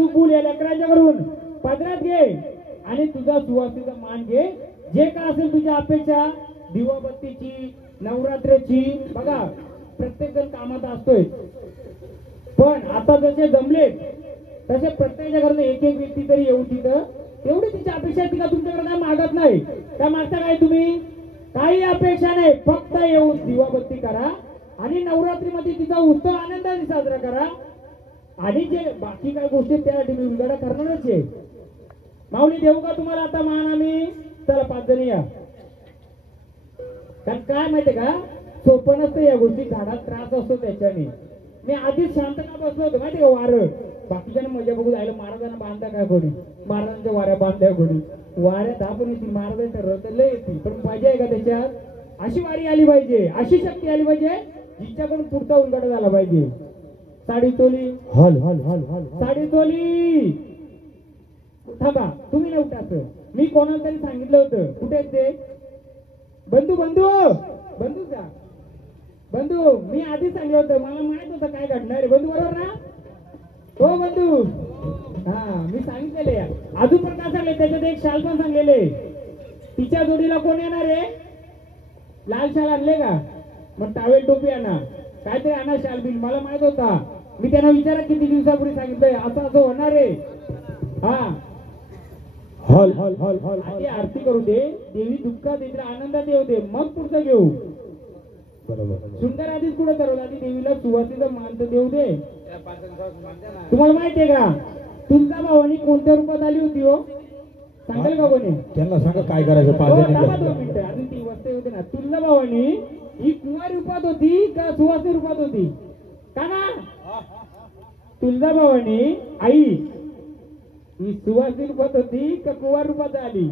तू बोल या लेकरांच्या करून पदरात घे आणि तुझा सुवासिनीचा मान घे. जे काय असेल तुझ्या अपेक्षा दिवाबत्तीची नवरात्रीची बघा प्रत्येक जण कामात असतोय पण आता जसे जमले तसे प्रत्येकाच्या घरात एक एक व्यक्ती तरी येऊ तिथं तेवढी तिची अपेक्षा ती का तुमच्याकडे काय मागत नाही. काय मागता काय तुम्ही काही अपेक्षा नाही फक्त येऊन दिवाबत्ती करा आणि नवरात्रीमध्ये तिचा उत्सव आनंदाने साजरा करा आणि जे बाकी काय गोष्टी त्या तुम्ही उलगडा करणारच आहे. माऊली देऊ का तुम्हाला आता मान आम्ही चला 5 जण या. कारण काय माहितीये का सोपं नसतं या गोष्टी झाडात त्रास असतो त्याच्याने. मी आधीच शांत का बसलो होतो माहितीये का वारं बाकीच्यांना मजा बघू जायला महाराजांना बांधता काय कोणी महाराजांच्या वाऱ्या बांधल्या कोणी वाऱ्यात आपण येतील महाराजांच्या रथले येतील पण पाहिजे आहे का त्याच्यात अशी वारी आली पाहिजे अशी शक्ती आली पाहिजे जिच्याकडून पुढचा उलगडा झाला पाहिजे. साडी चोली हल हल हल हल साडी चोली थांबा तुम्ही नाही उठायचं मी कोणाला तरी सांगितलं होतं कुठे ते बंधू बंधू बंधू का बंधू मी आधी सांगितलं होतं मला माहित होतं काय घडणार आहे बंधू बरोबर ना हो बंधू हा मी सांगितलेले अजून पण काय सांगले त्याच्यात एक शाल पण सांगलेले तिच्या जोडीला कोण येणार आहे लाल शाल आणले का मग टावेल टोपी आणा काहीतरी आणा शाल बिल मला माहित होता मी त्यांना विचारा किती दिवसापूर्वी सांगितलंय असं असं होणार आहे. हा हल हल हल हल आधी आरती करू दे देवी दुःखात तिला आनंदात येऊ दे मग पुढचं घेऊ. बरोबर सुंदर आधीच कुठं ठरवलं आधी देवीला सुवासिनीचा मान तर देऊ दे. तुम्हाला माहितीये का तुमचा भावानी कोणत्या रूपात आली होती हो सांगाल का कोणी त्यांना सांगा काय करायचं 5 मिनिटं अजून 3 वाजता होते ना. तुझ्या भावानी ही कुंवारी रूपात होती का सुवासिनी रूपात होती का ना तुझ्या भावानी आई ही सुवासिनी रूपात होती का कुंवार रूपात आली.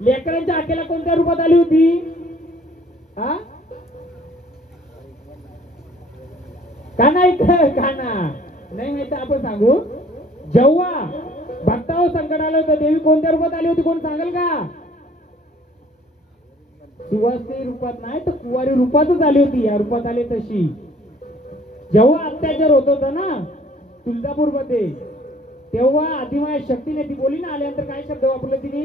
लेकरांच्या आकेला कोणत्या रूपात आली होती हा का नाही नाही माहिती आपण सांगू जेव्हा भक्तावर संकट आलं होतं देवी कोणत्या रूपात आली होती कोण सांगाल का सुवासिनी रूपात नाही तर कुवारी रूपातच आली होती. या रूपात आली तशी जेव्हा अत्याचार होत होता ना तुळजापूर मध्ये तेव्हा आदिमाया शक्तीने ती बोली ना आल्यानंतर काय शब्द वापरला तिने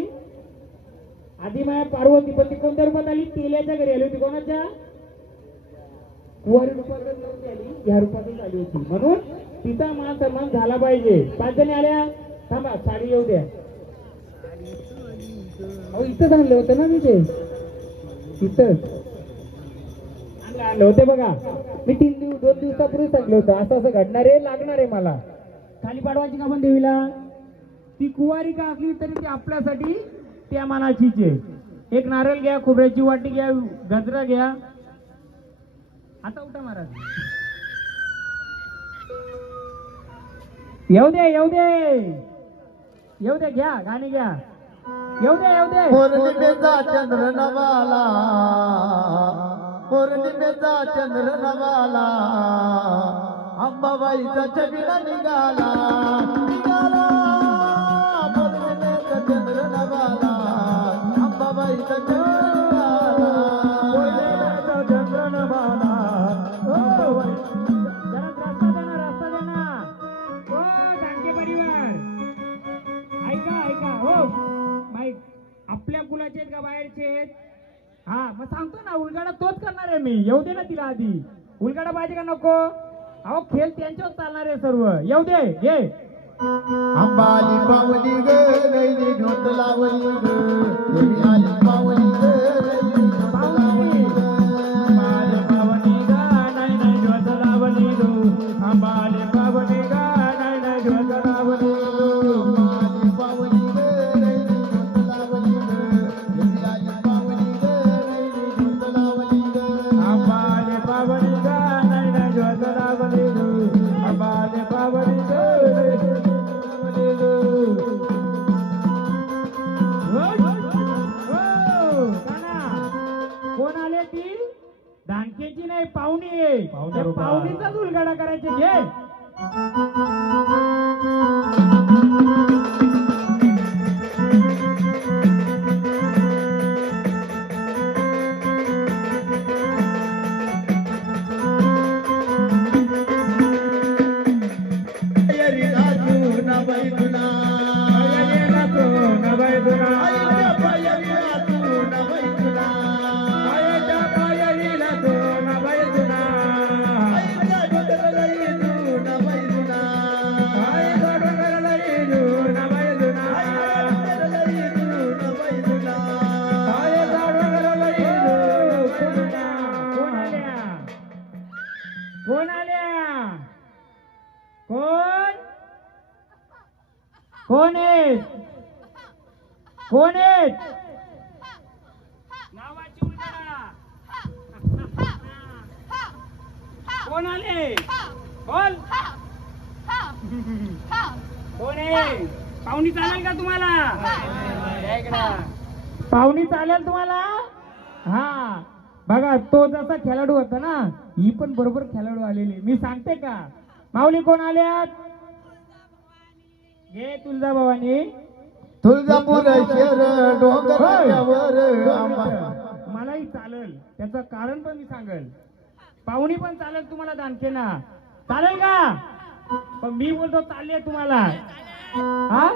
आदिमाया पार्वती पण ती कोणत्या रूपात आली तेल्याच्या घरी आली होती कोणाच्या कुवारी रूपातच नव्हती आली या रूपातच आली होती. म्हणून तिचा मान सन्मान झाला पाहिजे. 5 जणी आल्या थांबा साडी येऊ द्या. अहो इथं आणलं होतं ना मी ते इथं आणलं होते बघा मी 2 दिवसापूर्वी सांगितलं होतं असं असं घडणार आहे लागणार आहे मला खाली पाडवायची का पण देवीला ती कुवारी का असली तरी ती आपल्यासाठी त्या मानाचीच आहे. एक नारळ घ्या खोबऱ्याची वाटी घ्या गजरा घ्या आता उठा महाराज येऊ दे येऊ दे येऊ दे घ्या गाणी घ्या येऊ दे येऊ दे पौर्णिमेचा चंद्र नवाला पौर्णिमेचा चंद्र नवाला अंबाबाईचा छबिना निघाला निघाला पौर्णिमेचा चंद्र नवाला अंबाबाईचा छबिना निघाला पौर्णिमेचा चंद्र नवाला रस्ता देना हो गांधी परिवार ऐका ऐका हो माईक आपल्या कुलाचे आहेत का बाहेरचे आहेत हा मग सांगतो ना उलगाडा तोच करणार आहे मी येऊ दे ना तिला आधी उलगाडा पाहिजे का नको अहो खेळ त्यांच्यावर चालणार आहे सर्व येऊ दे घे अंबाली पावली ग गैली झोत लावली ग देवी आली पावली ग पावली अंबाली पावली ग नाही नाही झोत लावली ग अंबाली पावली ग नाही नाही झोत लावली ग अंबाली पावली ग गैली झोत लावली ग देवी आली पावली ग गैली झोत लावली ग अंबाली पावली ग नाही नाही झोत लावली ग अंबाली पावली ग कोण आहेत कोण आहेत नावाची उलगडा कोण आले बोल कोण आहे पाहुणी चालेल का तुम्हाला पाहुणी चालेल तुम्हाला हा बघा तो जसा खेळाडू होता ना ही पण बरोबर खेळाडू आलेली मी सांगते का माऊली कोण आल्यात घे तुळजाभवानी तुळजापूर शहर डोंगरावर मलाही चालेल त्याचं कारण पण मी सांगेल पाहुणी पण चालेल तुम्हाला दानकेना चालेल का पण मी बोलतो चालले तुम्हाला हा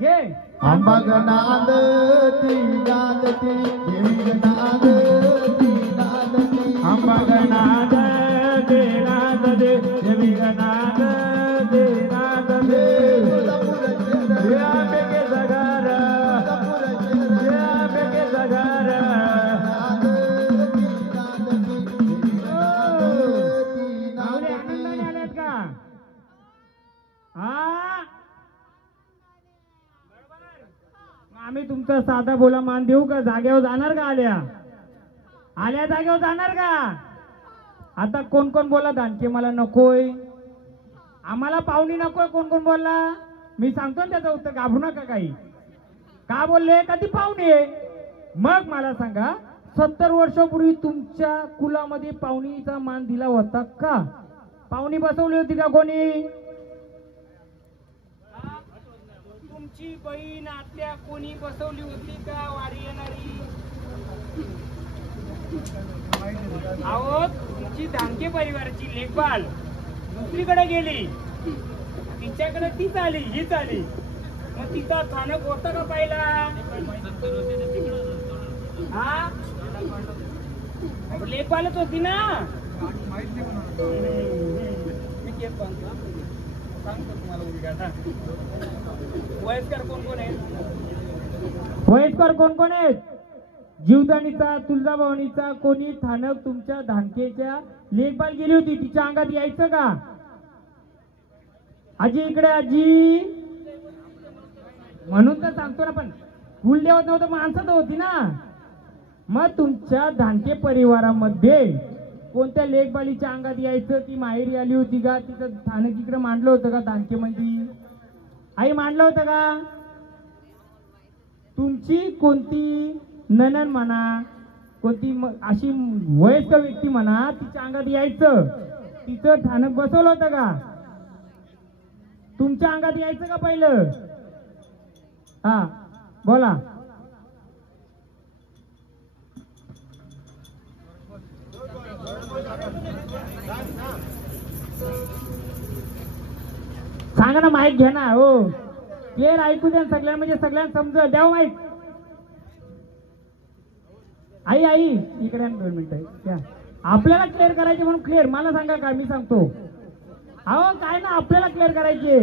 घे अंबागनादती नादती देवी नादती नादती अंबागनादते नादते देवी नादते नादते या बेके जगारा या बेके जगारा माऊली आनंदाने आल्यात का हा आम्ही तुमचा साधा बोला मान देऊ का जागेवर जाणार का आल्या जागेवर जाणार का आता कोण कोण बोला दानके मला नकोय आम्हाला पाहुणी नकोय कोण कोण बोलला मी सांगतो ना त्याचं उत्तर घाबरू नका काही का बोलले का ती पाहुणी आहे मग मला सांगा 70 वर्षापूर्वी तुमच्या कुलामध्ये पाहुणीचा मान दिला होता का पाहुणी बसवली होती का कोणी तुमची बहीण आत्या कोणी बसवली होती का वारी येणारी अहो तुमची धांके परिवाराची लेखबाल दुसरीकडे गेली तिच्याकडे तीच आली हीच आली मग तिचा स्थानक होता का पहिला हा लेखबालच होती ना मी सांगतो तुम्हाला उलटा वयस्कर कोण कोण आहेत वयस्कर कोण कोण आहेत जीवदानीचा तुळजाभवानीचा कोणी स्थानक तुमच्या धानकेच्या लेखबाल गेली होती तिच्या अंगात यायचं का आजी इकडे आजी म्हणून तर सांगतो ना पण कुलदेवत नव्हतं माणसं तर होती ना मग तुमच्या धानके परिवारामध्ये कोणत्या लेखबालीच्या अंगात यायचं ती माहेरी आली होती का तिचं स्थानक इकडे मांडलं होतं का धानके मंदी आई मांडलं होतं का तुमची कोणती ननन म्हणा कोणती अशी वयस्कर व्यक्ती म्हणा तिच्या अंगात यायचं तिचं स्थानक बसवलं होतं का तुमच्या अंगात यायचं का पहिलं हा बोला सांगा ना माईक घ्या ना हो क्लिअर ऐकू द्या सगळ्यांना म्हणजे सगळ्यांना समज द्याव माईक आई आई इकडे 2 मिनिटं आपल्याला क्लिअर करायचे म्हणून क्लिअर मला सांगा का मी सांगतो अहो काय ना आपल्याला क्लिअर करायचे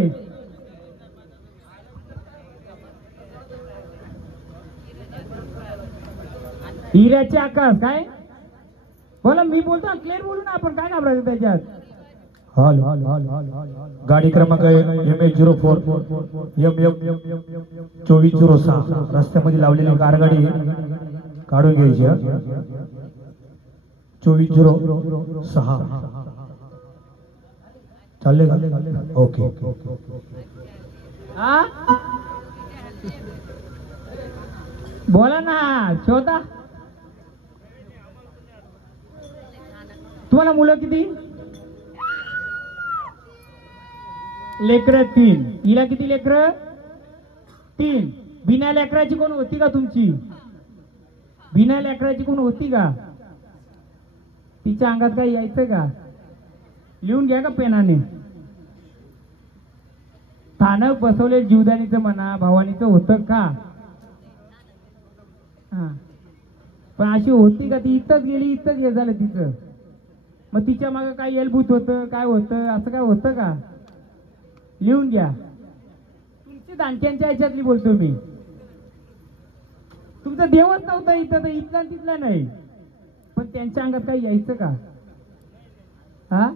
हिऱ्याचे आकाश काय बोला मी बोलतो क्लिअर बोलू ना आपण काय घाबरायचं त्याच्यात हॉल गाडी क्रमांक MH04 MM2406 रस्त्यामध्ये लावलेली कारगाडी काढून घ्यायची 2406 चालले का ओके बोला ना शोधा तुम्हाला मुलं किती लेकर 3 हिला किती लेकर 3 बिना लेकराची कोण होती का तुमची बिना लेकराची कोण होती का तिच्या अंगात काय यायचं का लिहून घ्या का पेनाने स्थानक बसवले जीवदानीचं म्हणा भवानीचं होतं का हा पण अशी होती का ती इथंच गेली इथंच हे झालं तिचं मग तिच्या मागे काय एलभूत होतं काय होतं असं काय होतं का लिहून घ्या तुमची दानक्यांच्या ह्याच्यातली बोलतो मी तुमचा देवच नव्हता इथं तर इथला तिथला नाही पण त्यांच्या अंगात काही यायचं का हा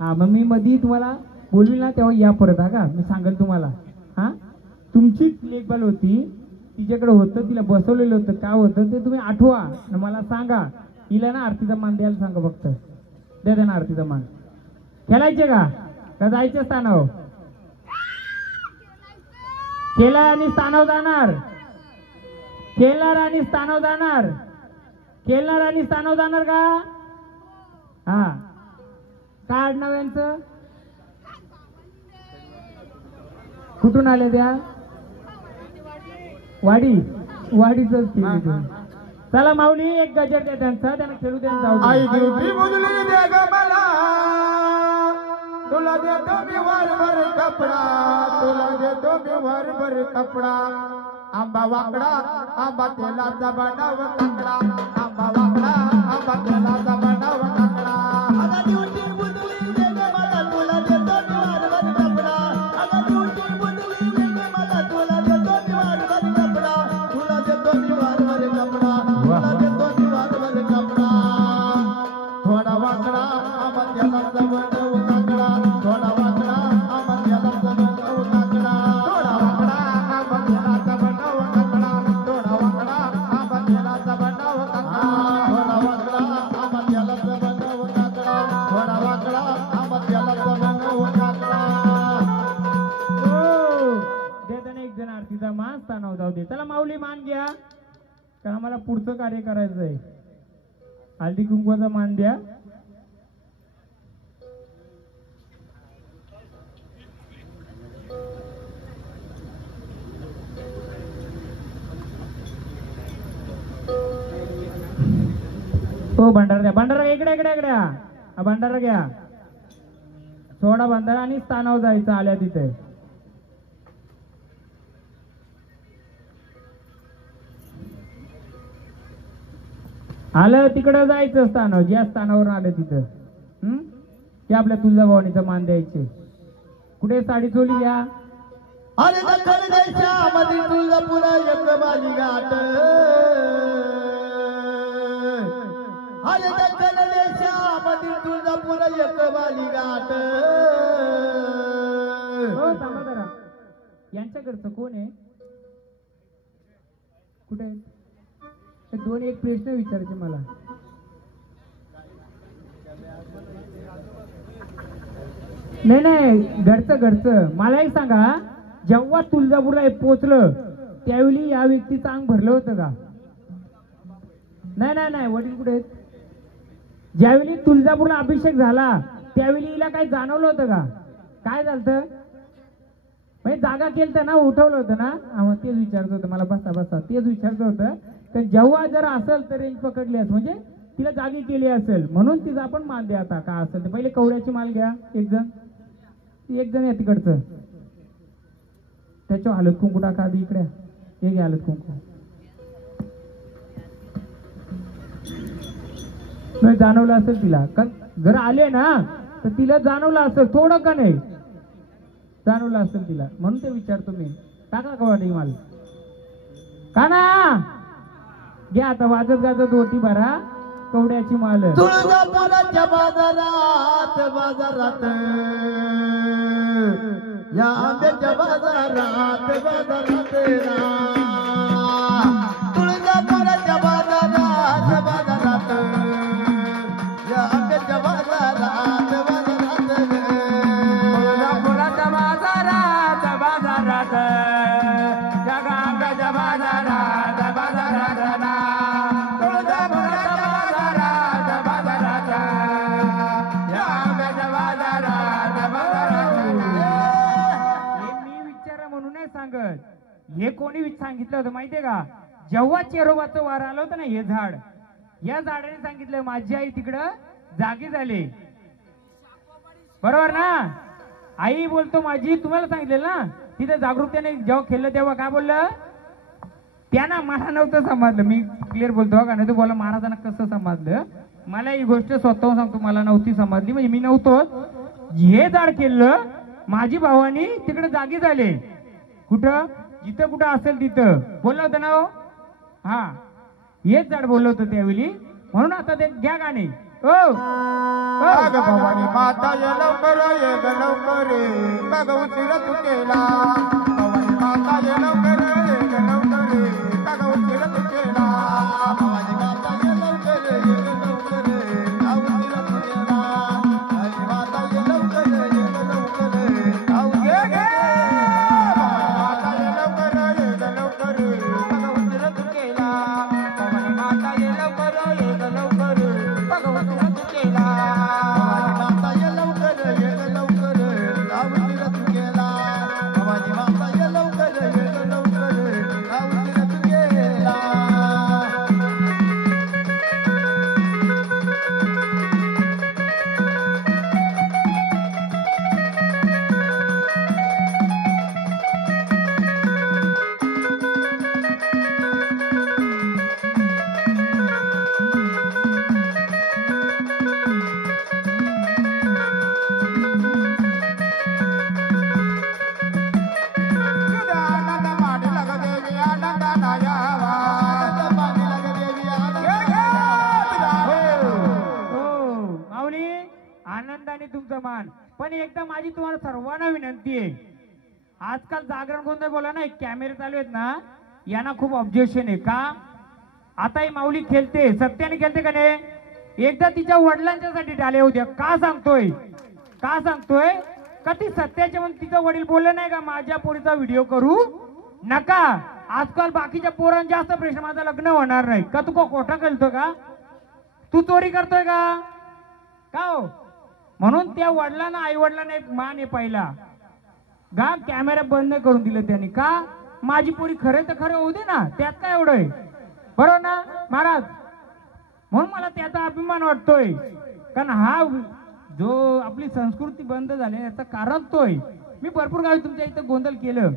हा मग मी मधी तुम्हाला बोलवी ना तेव्हा या परत हा का मी सांगेल तुम्हाला हा तुमचीच लेखबाल होती, तिच्याकडे होतं, तिला बसवलेलं होतं, काय होतं ते तुम्ही आठवा आणि मला सांगा. हिला ना आरतीचा मान द्यायला सांगा फक्त. द्या ना आरतीचा मान. खेळायचे का जायचे स्थानावर? खेळा आणि स्थानावर जाणार, खेळणार आणि स्थानावर जाणार, खेळणार आणि स्थानावर जाणार का? हा काय आडनाव यांचं? कुठून आले त्या? वाडीच चला माऊली एक गजर द्या त्यांचा, त्यांना खेळू द्या. जाऊ आई देवी मुदली दे ग मला, तुला देतो मी वारभर कपडा, तुला देतो मी वारभर कपडा. आंबा वाकडा आंबा तेलाचा बनाव काकडा, आंबा वाकडा आंबा तेलाचा बनाव काकडा. अगं दिवशी मुदली दे ग मला, तुला देतो मी वारभर कपडा. अगं दिवशी मुदली दे ग मला, तुला देतो मी वारभर कपडा, तुला देतो मी वारभर कपडा, तुला देतो मी वारभर कपडा. थोडा वाकडा आंबा तेलाचा बनाव काकडा, थोडा वाकडा आंबा तेलाचा बनाव काकडा, थोडा वाकडा आंबा तेलाचा बनाव काकडा, थोडा वाकडा आंबा तेलाचा बनाव काकडा, थोडा वाकडा आंबा तेलाचा बनाव काकडा, थोडा वाकडा आंबा तेलाचा बनाव काकडा. देताना एक जण आरतीचा मान स्थानावर जाऊ दे. चला माऊली मान घ्या, कारण आम्हाला पुढचं कार्य करायचं आहे. हळदी कुंकवाचा मान द्या. हो भंडारा द्या, भंडारा इकडे इकडे इकडे हा भंडारा घ्या. सोडा भंडारा आणि स्थानावर जायचं आल्या तिथे. आलं तिकडं जायचं स्थानावर, ज्या स्थानावर आलं तिथं ते आपल्या तुळजाभवानीचा मान द्यायचे. कुठे साडी चोली घ्या. अरे दखल देशामध्ये तुळजापूर एक बाजी घाट, अरे दखल देशामध्ये तुळजापूर एक बाजी घाट. हो थांबा जरा, यांच्याकडचं कोण आहे? कुठे आहे? दोन एक प्रश्न विचारायचे मला. नाही घरचं मला एक सांगा, जेव्हा तुळजापूरला पोहोचलं त्यावेळी या व्यक्तीचं अंग भरलं होतं का? नाही वडील कुठे आहेत? ज्यावेळी तुळजापूरला अभिषेक झाला त्यावेळी हिला काय जाणवलं होतं का? काय झालं? म्हणजे जागा केलं ना, उठवलं होतं ना? मग तेच विचारत होतं मला. बसा तेच विचारत होतं. तर जेव्हा जर असेल तर रेंज पकडली असेल, म्हणजे तिला जागी केली असेल म्हणून तिचा आपण मान द्या. आता का असेल तर पहिले कवड्याची माल घ्या. एक जण या तिकडचं, त्याच्या हलत कुंकू टाका आधी. इकडे हे घ्या हलत कुंकू. नाही जाणवलं असेल तिला, कारण जर आले ना तर तिला जाणवलं असेल थोडं का नाही, जाणवलं असेल तिला म्हणून ते विचारतो मी. टाका कवड्याची माल का ना घ्या. आता वाजत गाजत होती भरा कवड्याची माल. तुळजापुराच्या बाजारात या आंब्याच्या बाजारात तुळजापुराच्या बाजारात या आंब्याच्या बाजारात तुळजापुराच्या बाजारात जगा आंब्याच्या बाजारात सांगत. हे कोणी सांगितलं होतं माहितीये का? जेव्हा चेरोबाचं वार आलं होतं ना, हे झाड, या झाडाने सांगितलं माझी आई तिकडं जागी झाली. बरोबर ना? आई बोलतो माझी, तुम्हाला सांगितलेलं ना तिथे जागरूकतेने जेव्हा खेळलं तेव्हा काय बोललं त्यांना? मला नव्हतं समजलं. मी क्लिअर बोलतो का नाही? तू बोला महाराजांना कसं समजलं. मला ही गोष्ट स्वतःहून सांगतो, मला नव्हती समजली. म्हणजे मी नव्हतो. हे झाड केलं माझी भावानी तिकडे जागी झाले. कुठं? जिथं कुठं असेल तिथं बोललं होतं ना. हा हेच झाड बोललं होतं त्यावेळी. म्हणून आता ते घ्या गाणे. भवानी माता ये लवकर ये ग लवकर, बघ उशीर तू केला. आनंदाने तुमचा मान. पण एकदा माझी तुम्हाला सर्वांना विनंती आहे, आजकाल जागरण गोंधळ बोला ना, कॅमेरे चालू आहेत ना, यांना खूप ऑब्जेक्शन आहे. का? आता ही माऊली खेळते, सत्याने खेळते का नाही? एकदा तिच्या वडिलांच्यासाठी डाले होत्या. का सांगतोय? का सांगतोय? का ती सत्याच्या म्हणून तिचं वडील बोलले नाही का माझ्या पोरीचा व्हिडिओ करू नका. आजकाल बाकीच्या पोरांना जास्त प्रश्न, माझं लग्न होणार नाही का? तू खोटा खेळतो का? तू चोरी करतोय का? का हो? म्हणून त्या वडिलांना, आई वडिलांना एक मान आहे पहिला. गा कॅमेरा बंद नाही करून दिले त्यांनी. का? माझी पोरी खरे तर खरे होऊ दे ना, त्यात काय एवढं आहे, बरोबर ना महाराज? म्हणून मला त्याचा अभिमान वाटतोय. कारण हा जो आपली संस्कृती बंद झाली याचं कारण तोय. मी भरपूर गावी तुमच्या इथं गोंधळ केलं,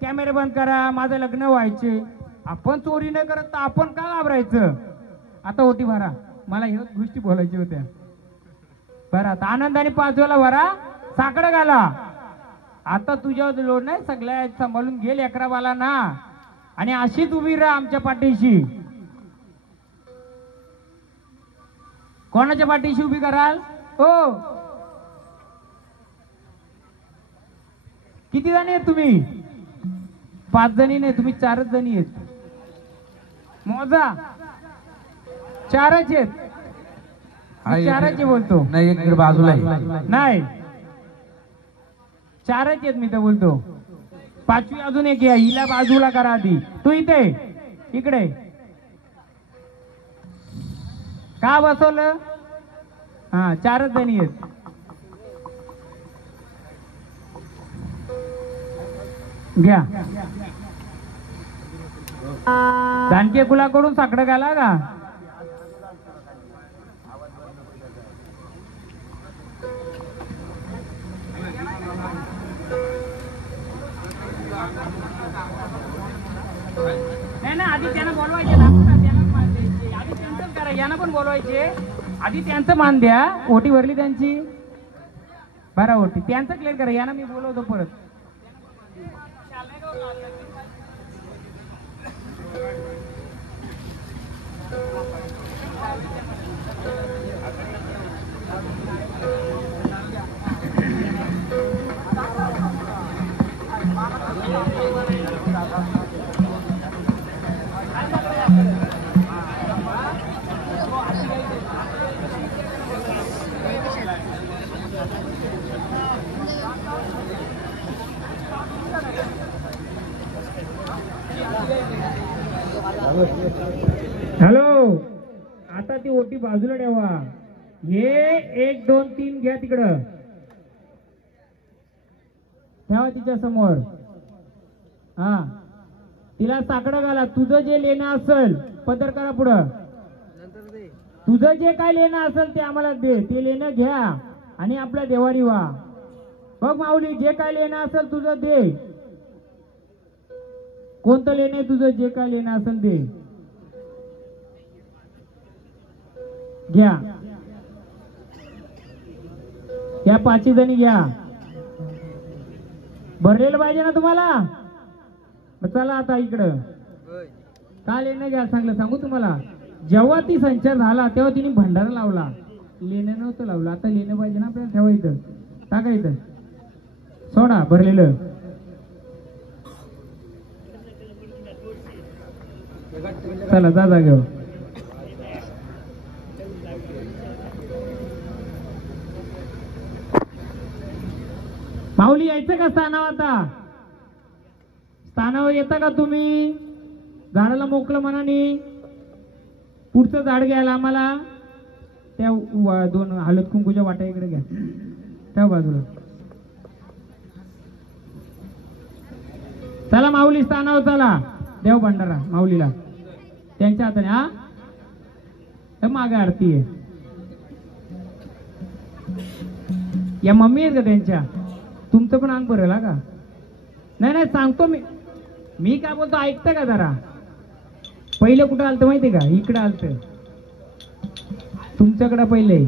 कॅमेरे बंद करा, माझं लग्न व्हायचे. आपण चोरी न करत तर आपण का घाबरायचं? आता ओटी भरा, मला ह्या गोष्टी बोलायच्या होत्या. बरं, आता आनंदाने 5 वेळा भरा, साकडं घाला. आता तुझ्यावर लोड नाही, सगळ्या सांभाळून गेल अकरावाला ना. आणि अशीच उभी राहा आमच्या पाठीशी. कोणाच्या पाठीशी उभी कराल? हो, किती जणी आहेत तुम्ही? 5 जणी नाही, तुम्ही 4च जणी आहेत. मोजा, 4च आहेत. 4च बोलतो नाही, एक बाजूला आहे. नाही, 4च आहेत मी तर बोलतो. 5वी अजून एक आहे, हिला बाजूला करा आधी. तू इथे इकडे का बसवलं? हा, 4च जणी आहेत. घ्या, दानके कुलाकडून साकडं घाला का? नाही ना, आधी त्यांना बोलवायचे, आधी त्यांचंच करा. यांना पण बोलवायचे, आधी त्यांचं मान द्या. ओटी भरली त्यांची, भरा ओटी, त्यांचं क्लिअर करा. यांना मी बोलवतो परत. हॅलो, आता ती ओटी बाजूला ठेवा. हे 1 2 3 घ्या, तिकडं ठेवा तिच्या समोर. हा, तिला साकडं घाला. तुझं जे लेणं असेल पदर करा पुढं. तुझं जे काय लेणं असेल ते आम्हाला दे. ते लेणं घ्या आणि आपल्या देवारी व्हा. बघ माऊली, जे काय लेणं असेल तुझं दे. कोणतं लेणं आहे तुझं? जे काय लेणं असेल दे. घ्या, त्या 5 जणी घ्या. भरलेलं पाहिजे ना तुम्हाला? चला आता इकडं. का लेणं घ्या सांगलं सांगू तुम्हाला? जेव्हा ती संचार झाला तेव्हा तिने भंडारा लावला, लेणं नव्हतं लावलं. आता लेणं पाहिजे ना आपल्याला, ठेवा इथं, टाका इथं, सोडा भरलेलं. चला जा जागेवर. माऊली यायचं का स्थानावर? आता स्थानावर येता का तुम्ही? झाडाला मोकळं मनाने पुढचं झाड घ्यायला आम्हाला त्या दोन हळद कुंकूच्या वाट्या इकडे घ्या त्या बाजूला. चला माऊली स्थानावर चला. देव भंडारा माऊलीला त्यांच्या हाताने. हा मागे आरती आहे. या मम्मी आहेत का त्यांच्या? तुमचं पण अंग भरेल का? नाही नाही सांगतो मी काय बोलतो ऐकतं का जरा? पहिलं कुठं आलतं माहितीये का? इकडं आलतं तुमच्याकडं पहिले.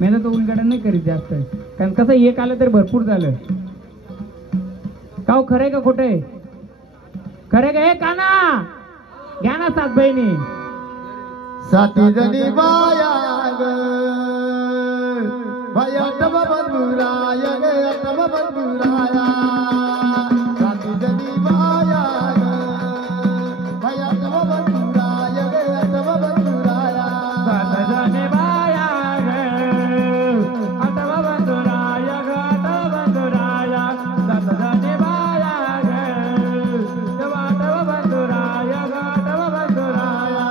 मी तर उलगडण नाही करीत जास्त, कारण कसं एक आलं तर भरपूर झालं. का हो खरंय का खोटंय? खरंय का? हे काना घ्या ना सात बहिणी. साती जणी बाया ग बाया टब बंधुराय ग टब बंधुराया. साती जणी बाया ग बाया टब बंधुराय ग टब बंधुराया. सात जणी बाया ग टब बंधुराय ग टब बंधुराया. सात जणी बाया ग टब बंधुराय ग टब बंधुराया.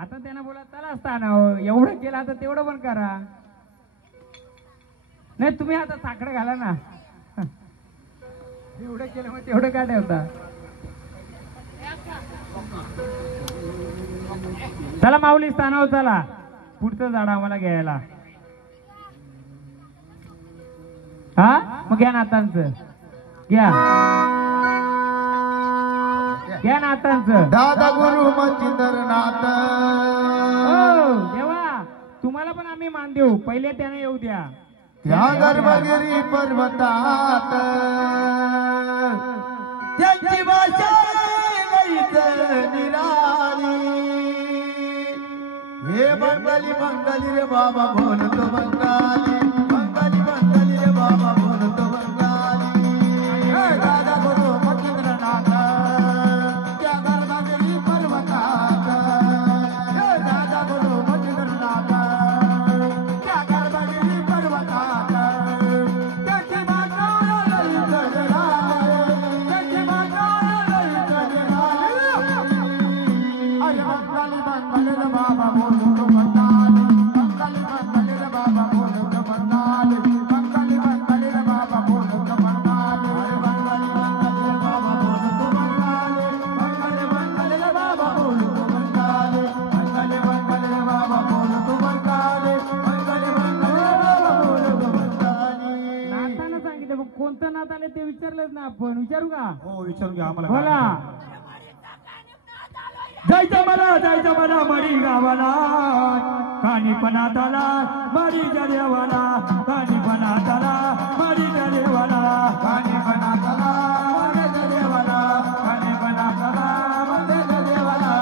आता त्यांना बोला चला असताना एवढं केलं आता तेवढं पण करा. नाही तुम्ही आता साखर घाला ना. एवढं केलं मग तेवढं का ठेवता? चला माऊली स्थानावर चला. पुढचं झाड आम्हाला घ्यायला. हा मग घ्या नातांचं घ्या घ्या नातांचं. दादा गुरु मच्छिंद्रनाथ देवा तुम्हाला पण आम्ही मान देऊ. पहिले त्याने येऊ द्या. त्या गर्भगिरी पर्वतात त्यांची भाषा लईच निराली. हे बंगाली बंगाली रे बाबा बोलतो बंगाली. बंगाली बंगाली रे बाबा बोलतो बंगाली. दादा गुरु मच्छिंद्रनाथ त्या गर्भगिरी पर्वतात. दादा गुरु मच्छिंद्रनाथ त्या गर्भगिरी पर्वतात. त्यांची भाषा लईच निराली. त्यांची भाषा लईच निराली. अरे बंगाली बंगाली रे बाबा बोलतो बंगाली. बंगाली बंगाली रे बाबा बोलतो बंगाली. बंगाली बंगाली रे बाबा बोलतो बंगाली. अरे बंगाली बंगाली रे बाबा बोलतो बंगाली. बंगाली बंगाली रे बाबा बोलतो बंगाली. बंगाली बंगाली रे बाबा बोलतो बंगाली. बंगाली बंगाली रे बाबा बोलतो विचारलंच ना आपण, विचारू का? हो विचारून घ्या आम्हाला. बोला. जायचं मला मडी गावाला, काणीपणात आला मडीच्या देवाला, काणीपणात आला मडीच्या देवाला, काणीपणात आला मडीच्या देवाला, काणीपणात आला मडीच्या देवाला.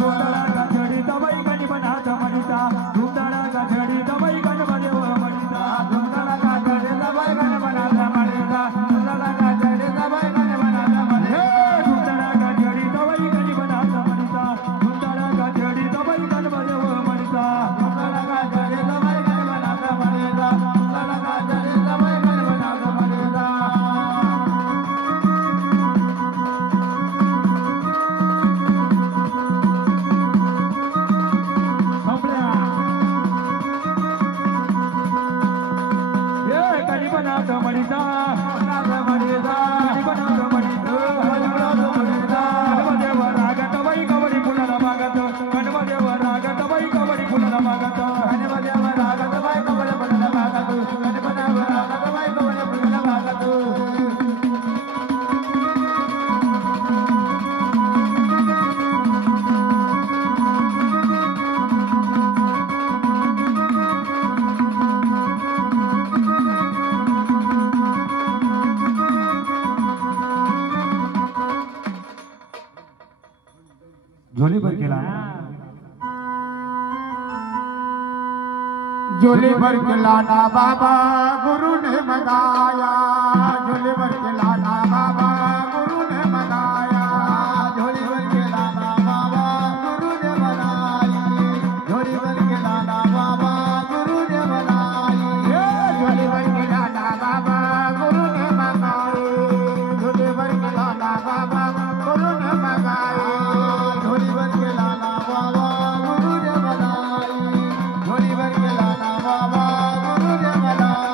धुंदळा गाछडीचा बाई काणीपणात मडीचा, धुंदळा गाछडीचा बाई गणपदेव मडीचा, धुंदळा गाछडीचा बाई गणपणात मडीचा, धुंदळा गाछडीचा बाई गणपणात मडीचा, धुंदळा गाछडीचा बाई गणपणात मडीचा, धुंदळा गाछडीचा बाई गणपदेव मडीचा, धुंदळा गाछडीचा बाई गणपणात मडीचा, धुंदळा गाछडीचा बाई गणपणात मडीचा. गणपणात मडीचा, गणपणात मडीचा, गणपणात मडीचा, गणपणात मडीचा. गणपदेव रागत बाई कवडी फुलाला मागत, गणपदेव रागत बाई कवडी फुलाला मागत, गणपदेव रागत बाई कवडी फुलाला मागत, गणपदेव रागत बाई कवडी फुलाला मागत. झोली भर केला, झोली भर के लाना बाबा गुरु ने मंगाया, झोली भर के लाना बाबा गुरु ने मंगाया, झोली भर के लाना बाबा गुरु ने बनाई, झोली भर के लाना बाबा गुरु ने बनाई, झोली भर के लाना बाबा गुरु ने मंगाई, झोली भर के लाना बाबा गुरु ने मंगाई, झोली भर के लाना बाबा गुरु ने बनाई, झोली भर के लाना बाबा गुरु ने बनाई.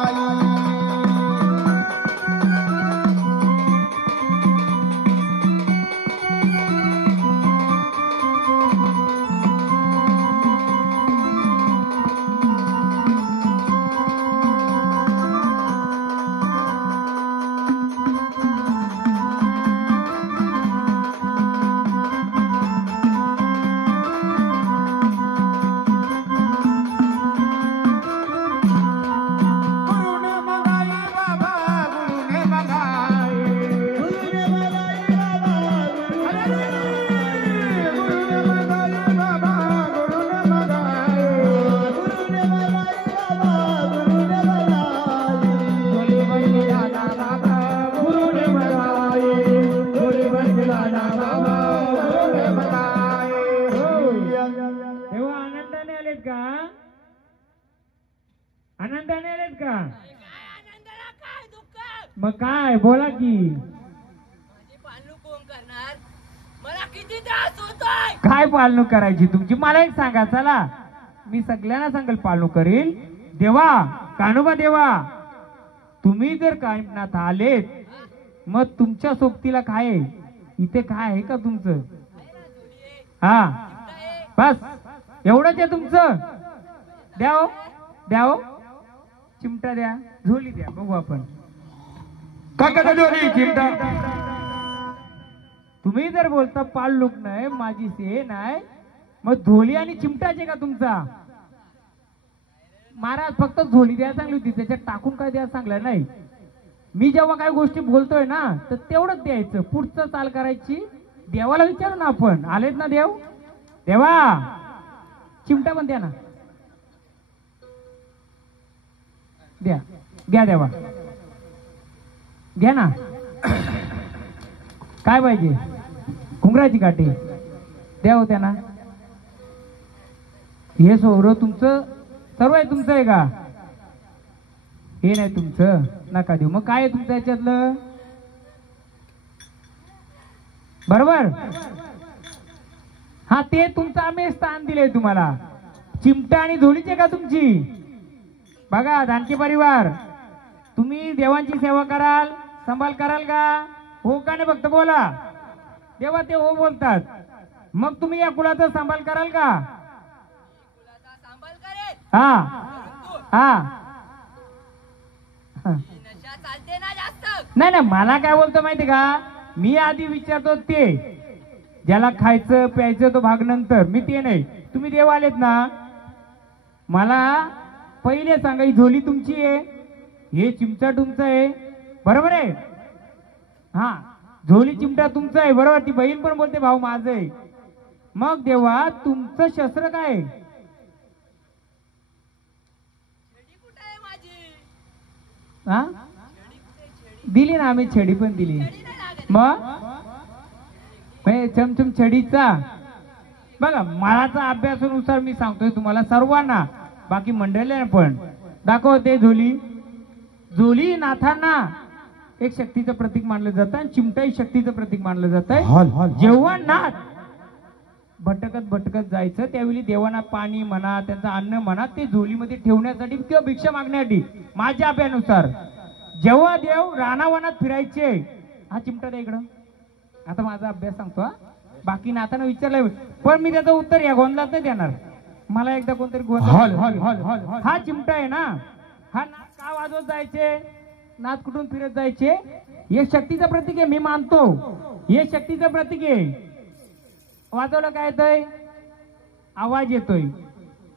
गुरु ने मंगाई बाबा गुरु ने मंगाई, गुरु ने मंगाई बाबा गुरु ने मंगाई, गुरु ने मंगाई बाबा गुरु ने मंगाई, गुरु ने मंगाई बाबा गुरु ने मंगाई, झोली भर के लाना बाबा गुरु ने मंगाई, झोली भर के लाना बाबा गुरु ने मंगाई. तेव्हा आनंदाने आलेत का? आनंदाने आलेत का? आनंदाला काय दुःख? मग काय बोला की. माझी पालू कोण करणार? मला किती त्रास होतोय. काय पालणूक करायची तुमची मला एक सांगा. चला मी सगळ्यांना सांगेल पालणूक करील. देवा कान्होबा देवा, तुम्ही जर कायमनाथ आलेत मग तुमच्या सोबतीला काय आहे? इथे काय आहे का तुमचं? हा बस एवढंच आहे तुमचं. द्या हो, द्या हो, चिमटा द्या, झोली द्या, बघू आपण. काका झोली चिमटा. तुम्ही जर बोलता पालणूक नाही माझी से नाही, मग झोली आणि चिमटाचे का तुमचा? महाराज फक्त झोली द्यायला सांगली होती, त्याच्यात टाकून काय द्यायला सांगलं नाही. मी जेव्हा काही गोष्टी बोलतोय ना तर तेवढंच द्यायचं, पुढचं चाल करायची. देवाला विचारू ना आपण, आलेत ना देव? देवा चिमटा पण द्या ना, द्या द्या देवा, घ्या ना. काय पाहिजे? घुंगराची काठी द्या हो त्यांना. हे सोहरं तुमचं सर्व आहे, तुमचं आहे का? हे नाही तुमचं, नका देऊ. मग काय आहे तुमचं याच्यातलं? बरोबर. हा ते तुमचं आम्ही स्थान दिले तुम्हाला. चिमटा आणि झोलीचे का तुमची? बघा जानकी परिवार, तुम्ही देवांची सेवा कराल, सांभाळ कराल का? हो का नाही फक्त बोला. देवा ते हो बोलतात. मग तुम्ही या कुलाचा सांभाळ कराल का? कुलाचा सांभाळ करेल. हा परंतु हा ही नशा चालते ना जास्त. नाही नाही, मला काय बोलतो माहिती का, मी आधी विचारतो ते ज्याला खायचं प्यायचं तो भाग नंतर, मी ते नाही. तुम्ही देव आलेत ना, मला पहिले सांगा ही झोली तुमची आहे, हे चिमटा तुमचा आहे, बरोबर आहे? हा, झोली चिमटा तुमचा आहे, बरोबर. ती बहीण पण बोलते भाऊ माझं आहे. मग देवा तुमचं शस्त्र काय आहे? छडी कुठे आहे माझी? हा, छडी कुठे? छडी दिली ना आम्ही, छडी पण दिली. छडी नाही लागत. मग चमचम छडीचा बघा, मलाचा अभ्यासानुसार मी सांगतोय तुम्हाला सर्वांना, बाकी मंडळीला पण दाखवते. झोली, झोली नाथांना एक शक्तीचं प्रतीक मानलं जातं आणि चिमटाही शक्तीचं प्रतीक मानलं जातं. जेव्हा नाथ भटकत भटकत जायचं त्यावेळी देवांना पाणी म्हणा, त्यांचं अन्न म्हणा, ते झोलीमध्ये ठेवण्यासाठी किंवा भिक्षा मागण्यासाठी माझ्या अभ्यानुसार. जेव्हा देव रानावनात फिरायचे, हा चिमटा द्या इकडं. आता माझा अभ्यास सांगतो हा, बाकी नाथांना विचारलं पण मी त्याचं उत्तर या गोंधळात नाही देणार. मला एकदा कोणतरी गोंधळ, हा चिमटा आहे ना, हा नाथ का वाजवत जायचे, नाथ कुठून फिरत जायचे, हे शक्तीचं प्रतीक आहे, मी मानतो हे शक्तीचं प्रतीक आहे. वाजवलं काय येतंय, आवाज येतोय.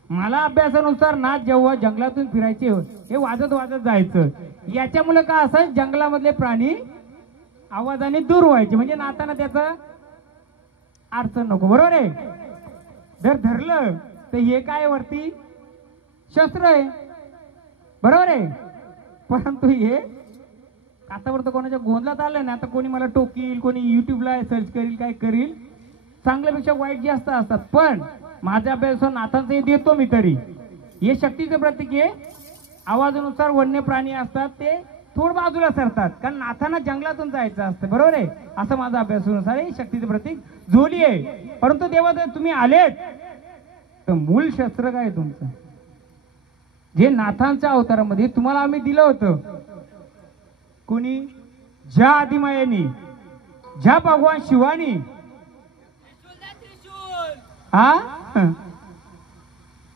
मला अभ्यासानुसार नाथ जेव्हा जंगलातून फिरायचे हे वाजत वाजत जायचं. याच्यामुळे का असं जंगलामधले प्राणी आवाजाने दूर व्हायचे, म्हणजे नाथांना त्याचं अडचण नको, बरोबर आहे. जर धरलं तर हे काय वरती शस्त्र आहे, बरोबर आहे. परंतु हे आतापर्यंत कोणाच्या गोंधळात आलं ना, आता कोणी मला टोकील, कोणी युट्यूबला सर्च करील, काय करील, चांगल्यापेक्षा वाईट जास्त असतात. पण माझ्या अभ्यासावर नाथांचं हे देतो मी तरी. हे शक्तीचं प्रतीक आहे. आवाजानुसार वन्य प्राणी असतात ते थोड बाजूला सरतात, कारण नाथांना जंगलातून जायचं असतं, बरोबर आहे. असं माझा अभ्यासानुसार हे शक्तीचं प्रतीक झोली आहे. परंतु देवा जर तुम्ही आलेत तर मूळ शस्त्र काय तुमचं, जे नाथांच्या अवतारामध्ये तुम्हाला आम्ही दिलं होतं, कोणी ज्या आदिमायेनी, ज्या भगवान शिवानी, त्रिशूल द्या, त्रिशूल. हा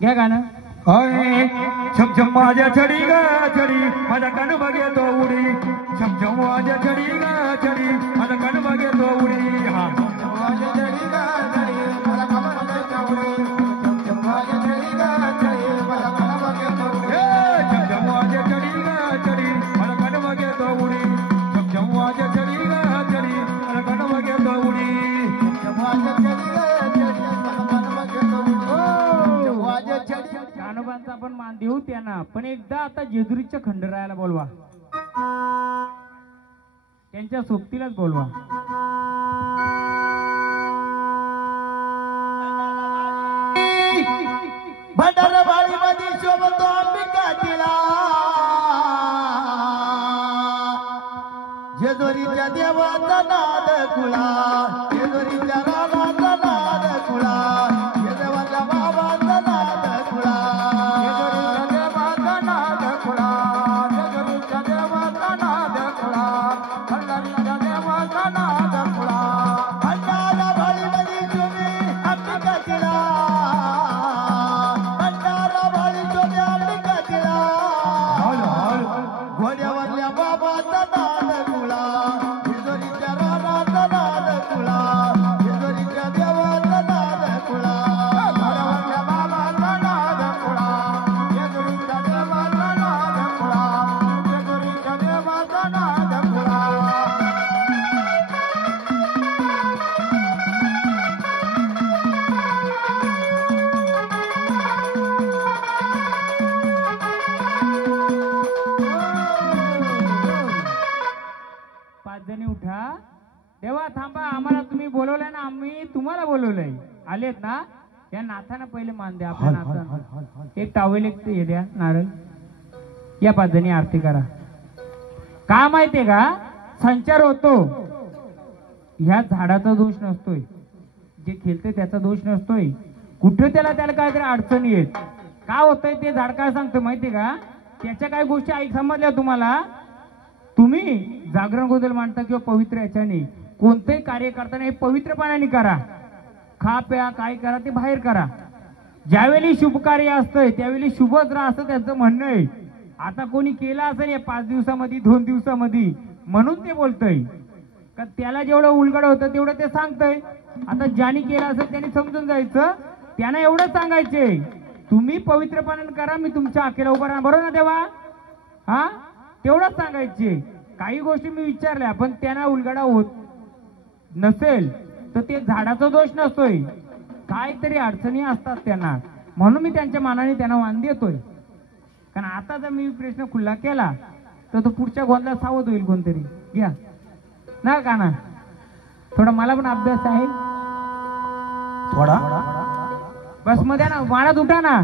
घ्या गाणं. छमछम माझ्या छडी ग छडी, माझा कण बघेतो उडी, छमछम माझ्या छडी ग छडी, माझा कण बघेतो उडी. हा, माझ्या छडी ग छडी, मला कण बघेतो उडी, छमछम माझ्या छडी ग छडी, मला कण बघेतो उडी. छमछम माझ्या छडी ग छडी, मला कण बघेतो उडी, छमछम माझ्या छडी ग छडी, मला कण बघेतो उडी. छमछम माझ्या छडी ग छडी, मला कण बघेतो उडी. छमछम माझ्या छडी. कान्होबांचा आपण मान देऊ त्यांना, पण एकदा आता जेजुरीच्या खंडरायाला बोलवा, त्यांच्या सोबतीलाच बोलवा. भंडारा बाळी मध्ये शोभतो अंबिका तिला, जेजुरीच्या देवाचा नाद कुळा, जेजुरीच्या रामाचा नाद कुळा, देवाच्या बाबाचा नाद कुळा, जेजुरीच्या देवाचा नाद कुळा, जेजुरीच्या देवाचा नाद कुळा, भंडारीच्या देवाचा नाद कुळा. भंडारा बाळी मध्ये शोभे अंबिका तिला, भंडारा बाळी शोभे अंबिका तिला, घोड्यावरल्या बाबाचा नाद कुळा, जेजुरीच्या रामाचा नाद कुळा, जेजुरीच्या देवाचा नाद कुळा, घोड्यावरल्या बाबाचा नाद कुळा, जेजुरीच्या देवाचा नाद कुळा, जेजुरीच्या देवाचा नाद कुळा. पाच जणी उठा. देवा थांबा, आम्हाला तुम्ही बोलवलंय ना, आम्ही तुम्हाला बोलवलंय. आलेत ना, या नाथांना पहिले मान द्या. आपल्या नाथांना एक टावेल, एक हे द्या, नारळ. या पाच जणी आरती करा. का माहितीये का, संचार होतो, ह्या झाडाचा दोष नसतोय, जे खेळते त्याचा दोष नसतोय. कुठे त्याला काहीतरी अडचणी येत. का होतंय ते झाड काय सांगतं माहितीये का, त्याच्या काही गोष्टी ऐक समजल्या तुम्हाला. तुम्ही जागरण गोंधळ मांडता किंवा पवित्र याच्याने कोणतेही कार्य करताना हे पवित्रपणाने करा. खा प्या काय करा ते बाहेर करा. ज्यावेळी शुभ कार्य असतंय त्यावेळी शुभच राहा असं त्यांचं म्हणणं आहे. आता कोणी केलं असेल या 5 दिवसामध्ये 2 दिवसामध्ये, म्हणून ते बोलतोय का त्याला जेवढं उलगड होतं तेवढं ते सांगतंय. आता ज्याने केलं असेल त्यांनी समजून जायचं. त्यांना एवढं सांगायचे तुम्ही पवित्रपणाने करा, मी तुमच्या आखेला उभा राहणार, बरोबर ना देवा? हा, तेवढंच सांगायचे. काही गोष्टी मी विचारल्या पण त्यांना उलगडा होत नसेल तर ते झाडाचा दोष नसतोय, काहीतरी अडचणी असतात त्यांना, म्हणून मी त्यांच्या मानाने त्यांना वाण देतोय. कारण आता जर मी प्रश्न खुल्ला केला तर तो पुढच्या गोंधळात सावध होईल कोणतरी. घ्या ना का ना, थोडा मला पण अभ्यास आहे थोडा. बस मध्ये ना, वाढत उठा ना.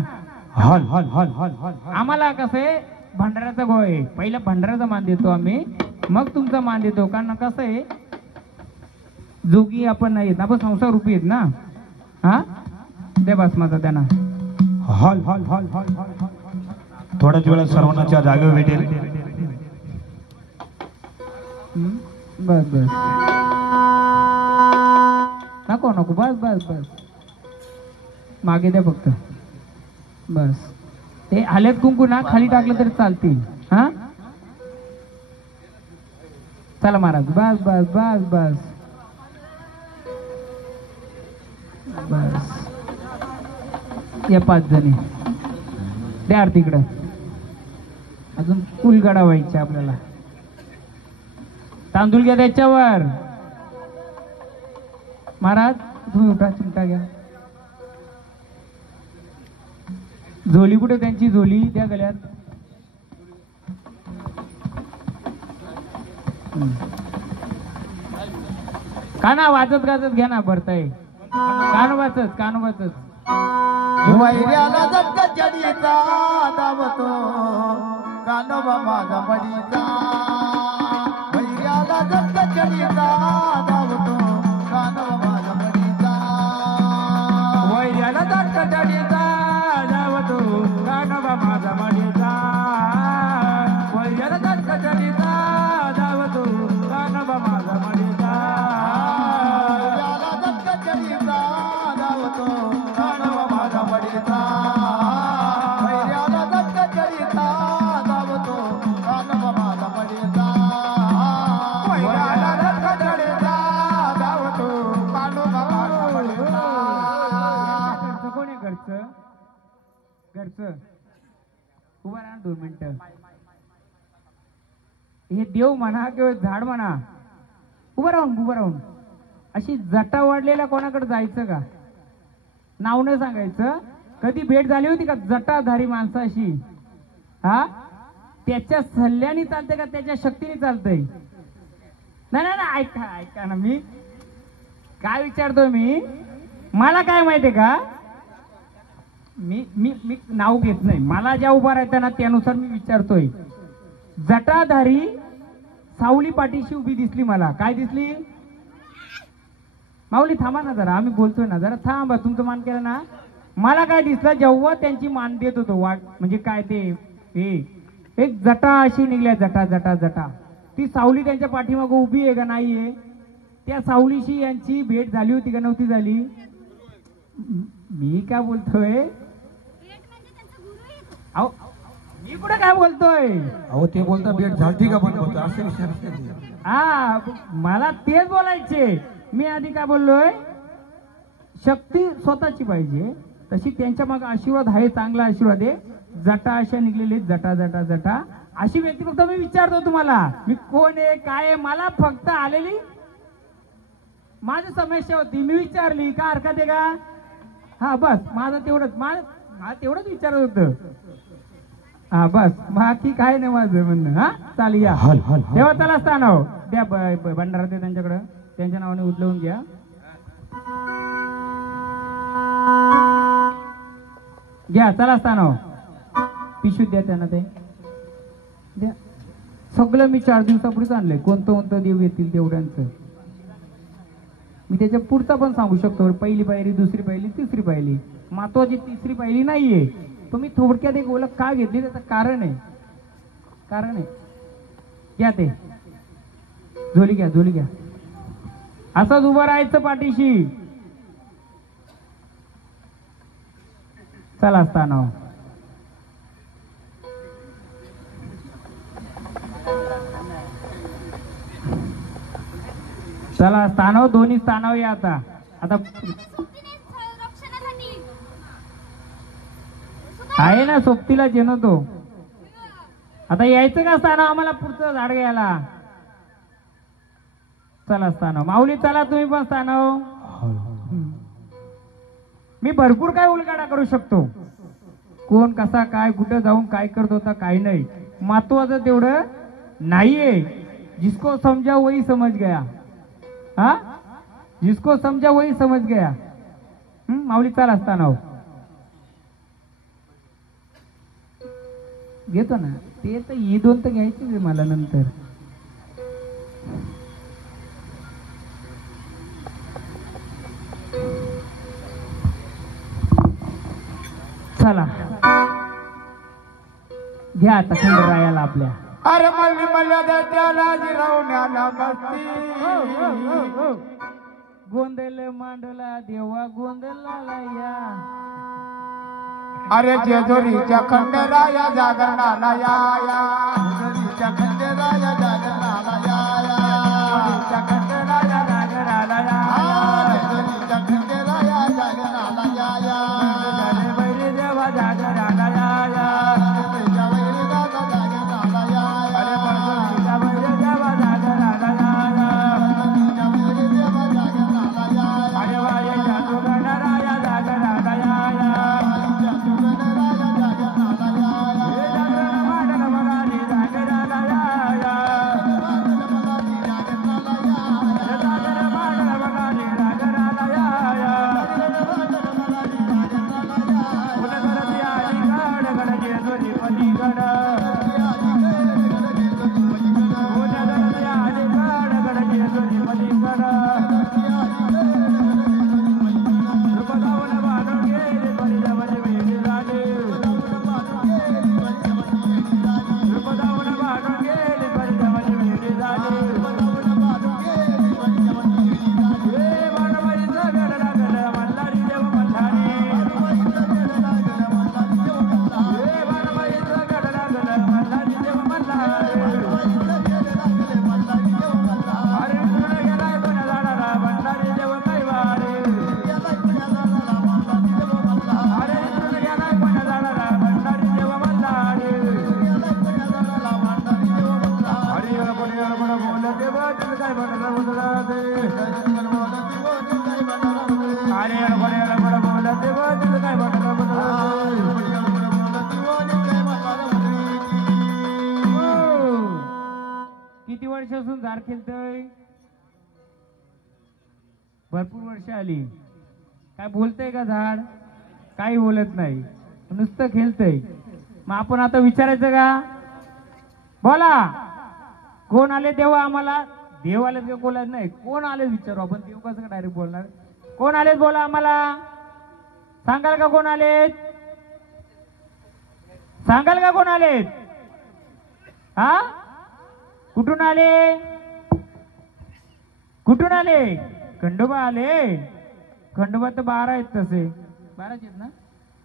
हल हल हल हल हल. आम्हाला कसं आहे भंडाऱ्याचा गोळ आहे, पहिला भंडाऱ्याचा मान देतो आम्ही, मग तुमचा मान देतो. कारण कसं आहे जोगी आपण नाही, आपण संसार रूपी आहेत ना. हा, दे बस माझा त्यांना. हल हल हल हल हल. थोड्याच वेळात सर्वांच्या जागेवर भेटेल. बस बस, नको नको, बस बस बस, मागे द्या फक्त. बस, ते आल्यात कुंकू ना खाली टाकलं तरी चालतील. हा, चला महाराज, बस बस बस बस बस. या 5 जणी द्या आरतीकडं. अजून कुलगडा व्हायचे आपल्याला. तांदूळ घ्या त्याच्यावर. महाराज तुम्ही उठा, चिमटा घ्या. झोली कुठे त्यांची? झोली द्या गळ्यात. काना वाजत गाजत घ्या ना, भरताय कान वाचत, कान वाचत. वैऱ्याला दत्त जडीचा दावतो कानोबा माझा मडीचा. वैऱ्याला दत्त जडीचा दावतो कानोबा माझा मडीचा. वैर्याला दत्त जडीचा धावतो कानोबा माझा मडीचा. वैर्याला दत्त जडीचा धावतो कानोबा माझा मडीचा. वैऱ्याला दत्त जडीचा दावतो कानोबा माझा मडीचा. वैऱ्याला दत्त जडीचा दावतो कानोबा माझा मडीचा. वैर्याला दत्त जडीचा धावतो कानोबा माझा मडीचा. घरचं कोण आहे? घरचं घरचं उभा राहा 2 मिनिटं. हे देव म्हणा किंवा झाड म्हणा, उभं राहून अशी जटा वाढलेल्या कोणाकडे जायचं का? नाव नाही सांगायचं. कधी भेट झाली होती का जटाधारी माणसाशी? हा, त्याच्या सल्ल्याने चालते का त्याच्या शक्तीने चालतंय? नाही नाही नाही, ऐका ऐका ना, मी काय विचारतो, मी मला काय माहितीये का, मी मी मी नाव घेत नाही. मला ज्या उभा राहता ना त्यानुसार मी विचारतोय. जटाधारी सावली पाठीशी उभी दिसली मला. काय दिसली? माऊली थांबा ना जरा, आम्ही बोलतोय ना, जरा थांबा. तुमचं मान केलं ना. मला काय दिसलं जेव्हा त्यांची मान देत होतो वाट, म्हणजे काय ते हे एक जटा अशी निघल्या, जटा जटा जटा. ती सावली त्यांच्या पाठीमागं उभी आहे का नाहीये? त्या सावलीशी यांची भेट झाली होती का नव्हती झाली? मी काय बोलतोय? अहो मी कुठे काय बोलतोय? अहो ते बोलता भेट झालती का पण बोलतो असे विचार. हा, मला तेच बोलायचे. मी आधी काय बोललोय? शक्ती स्वतःची पाहिजे, तशी त्यांच्या मागे आशीर्वाद आहे, चांगला आशीर्वाद आहे. जटा अशा निघलेले, जटा जटा जटा अशी व्यक्ती. फक्त मी विचारतो तुम्हाला, मी कोण आहे काय आहे? मला फक्त आलेली माझी समस्या होती, मी विचारली. का हरकत आहे का? हा बस, माझं तेवढंच, मला तेवढंच विचारत होतं. हा बस, बाकी काय नाही माझं म्हणणं. हा चालेल, या तेव्हा चला स्थानाव द्या. भंडारा ते त्यांच्याकडं, त्यांच्या नावाने उचलवून घ्या. घ्या, चला स्थानाव. पिशवीत द्या त्यांना, ते द्या. सगळं मी 4 दिवसापूर्वीच आणलंय. कोणतं देव येतील तेवढ्यांचं. मी त्याच्या पुढचा पण सांगू शकतो. पहिली पायरी, दुसरी पायरी, तिसरी पायरी. महत्वाची 3री पायरी नाहीये. तुम्ही थोडक्यात एक ओळख का घेतली त्याचं कारण आहे. घ्या ते, झोली घ्या, झोली घ्या. असंच उभं राहायचं पाठीशी. चला असताना चला स्थानावर दोन्ही स्थानावर या आता आता रक्षणासाठी आहे ना सोबतीला जेनो तो आता यायचं का स्थानावर आम्हाला पुढचं झाड घ्यायला चला स्थानावर माऊली चला तुम्ही पण स्थानावर मी भरपूर काय उलगाडा करू शकतो कोण कसा काय कुठं जाऊन काय करत होता काय नाही महत्वाचं तेवढं नाहीये जिसको समजा वही समझ गया हा जिसको समजा वही समझ गया माऊली चाल असताना घेतो ना ते तर ही दोन तर घ्यायचीच आहे मला नंतर चला घ्या आता खंडरायाला आपल्या अरे मल्ली मल्ल्या त्याला जिरवण्याला बसती गोंधळ मांडला देवा गोंधळाला या अरे जेजुरीच्या खंडेराया जागरणाला या जेजुरीच्या खंडेराया जागरणाला या खंडराया जागराला जेजुरीच्या खंडेराया जागरणाला या झाले बैरी देवा जागराला तुझ्या वैरीगाचा जागरणाला अरे परसोनीचा बैरी देवा जागराला तुझ्या वैरी देवा जागरणाला अरे वायेच्या सुगंधराया जागराला किती वर्षापासून झाड खेळतोय भरपूर वर्ष आली काय बोलतय का झाड काही बोलत नाही नुसतं खेळतय मग आपण आता विचारायचं का बोला कोण आले तेव्हा आम्हाला देव आले किंवा बोलायचं नाही कोण आले विचारू आपण देव कसं डायरेक्ट बोलणार कोण आलेत बोला आम्हाला सांगाल का कोण आलेत सांगाल का कोण आलेत हा कुठून आले कुठून आले खंडोबा आले खंडोबा तर 12 आहेत तसे 12 आहेत ना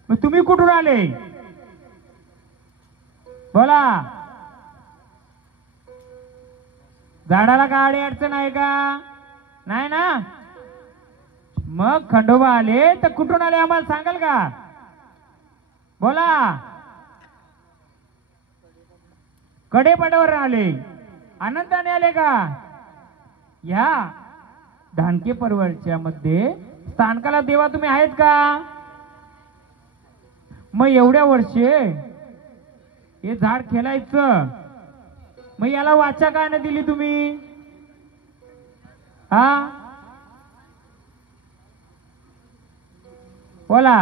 मग तुम्ही कुठून आले बोला झाडाला काय अडचण आहे का नाही ना मग खंडोबा आले तर कुठून आले आम्हाला सांगाल का बोला कडेपटावर आले आनंदाने आले का या धानके परवडच्या मध्ये स्थानकाला देवा तुम्ही आहेत का मग एवढ्या वर्षे हे झाड खेळायचं मग याला वाचा काय नाही दिली तुम्ही हा बोला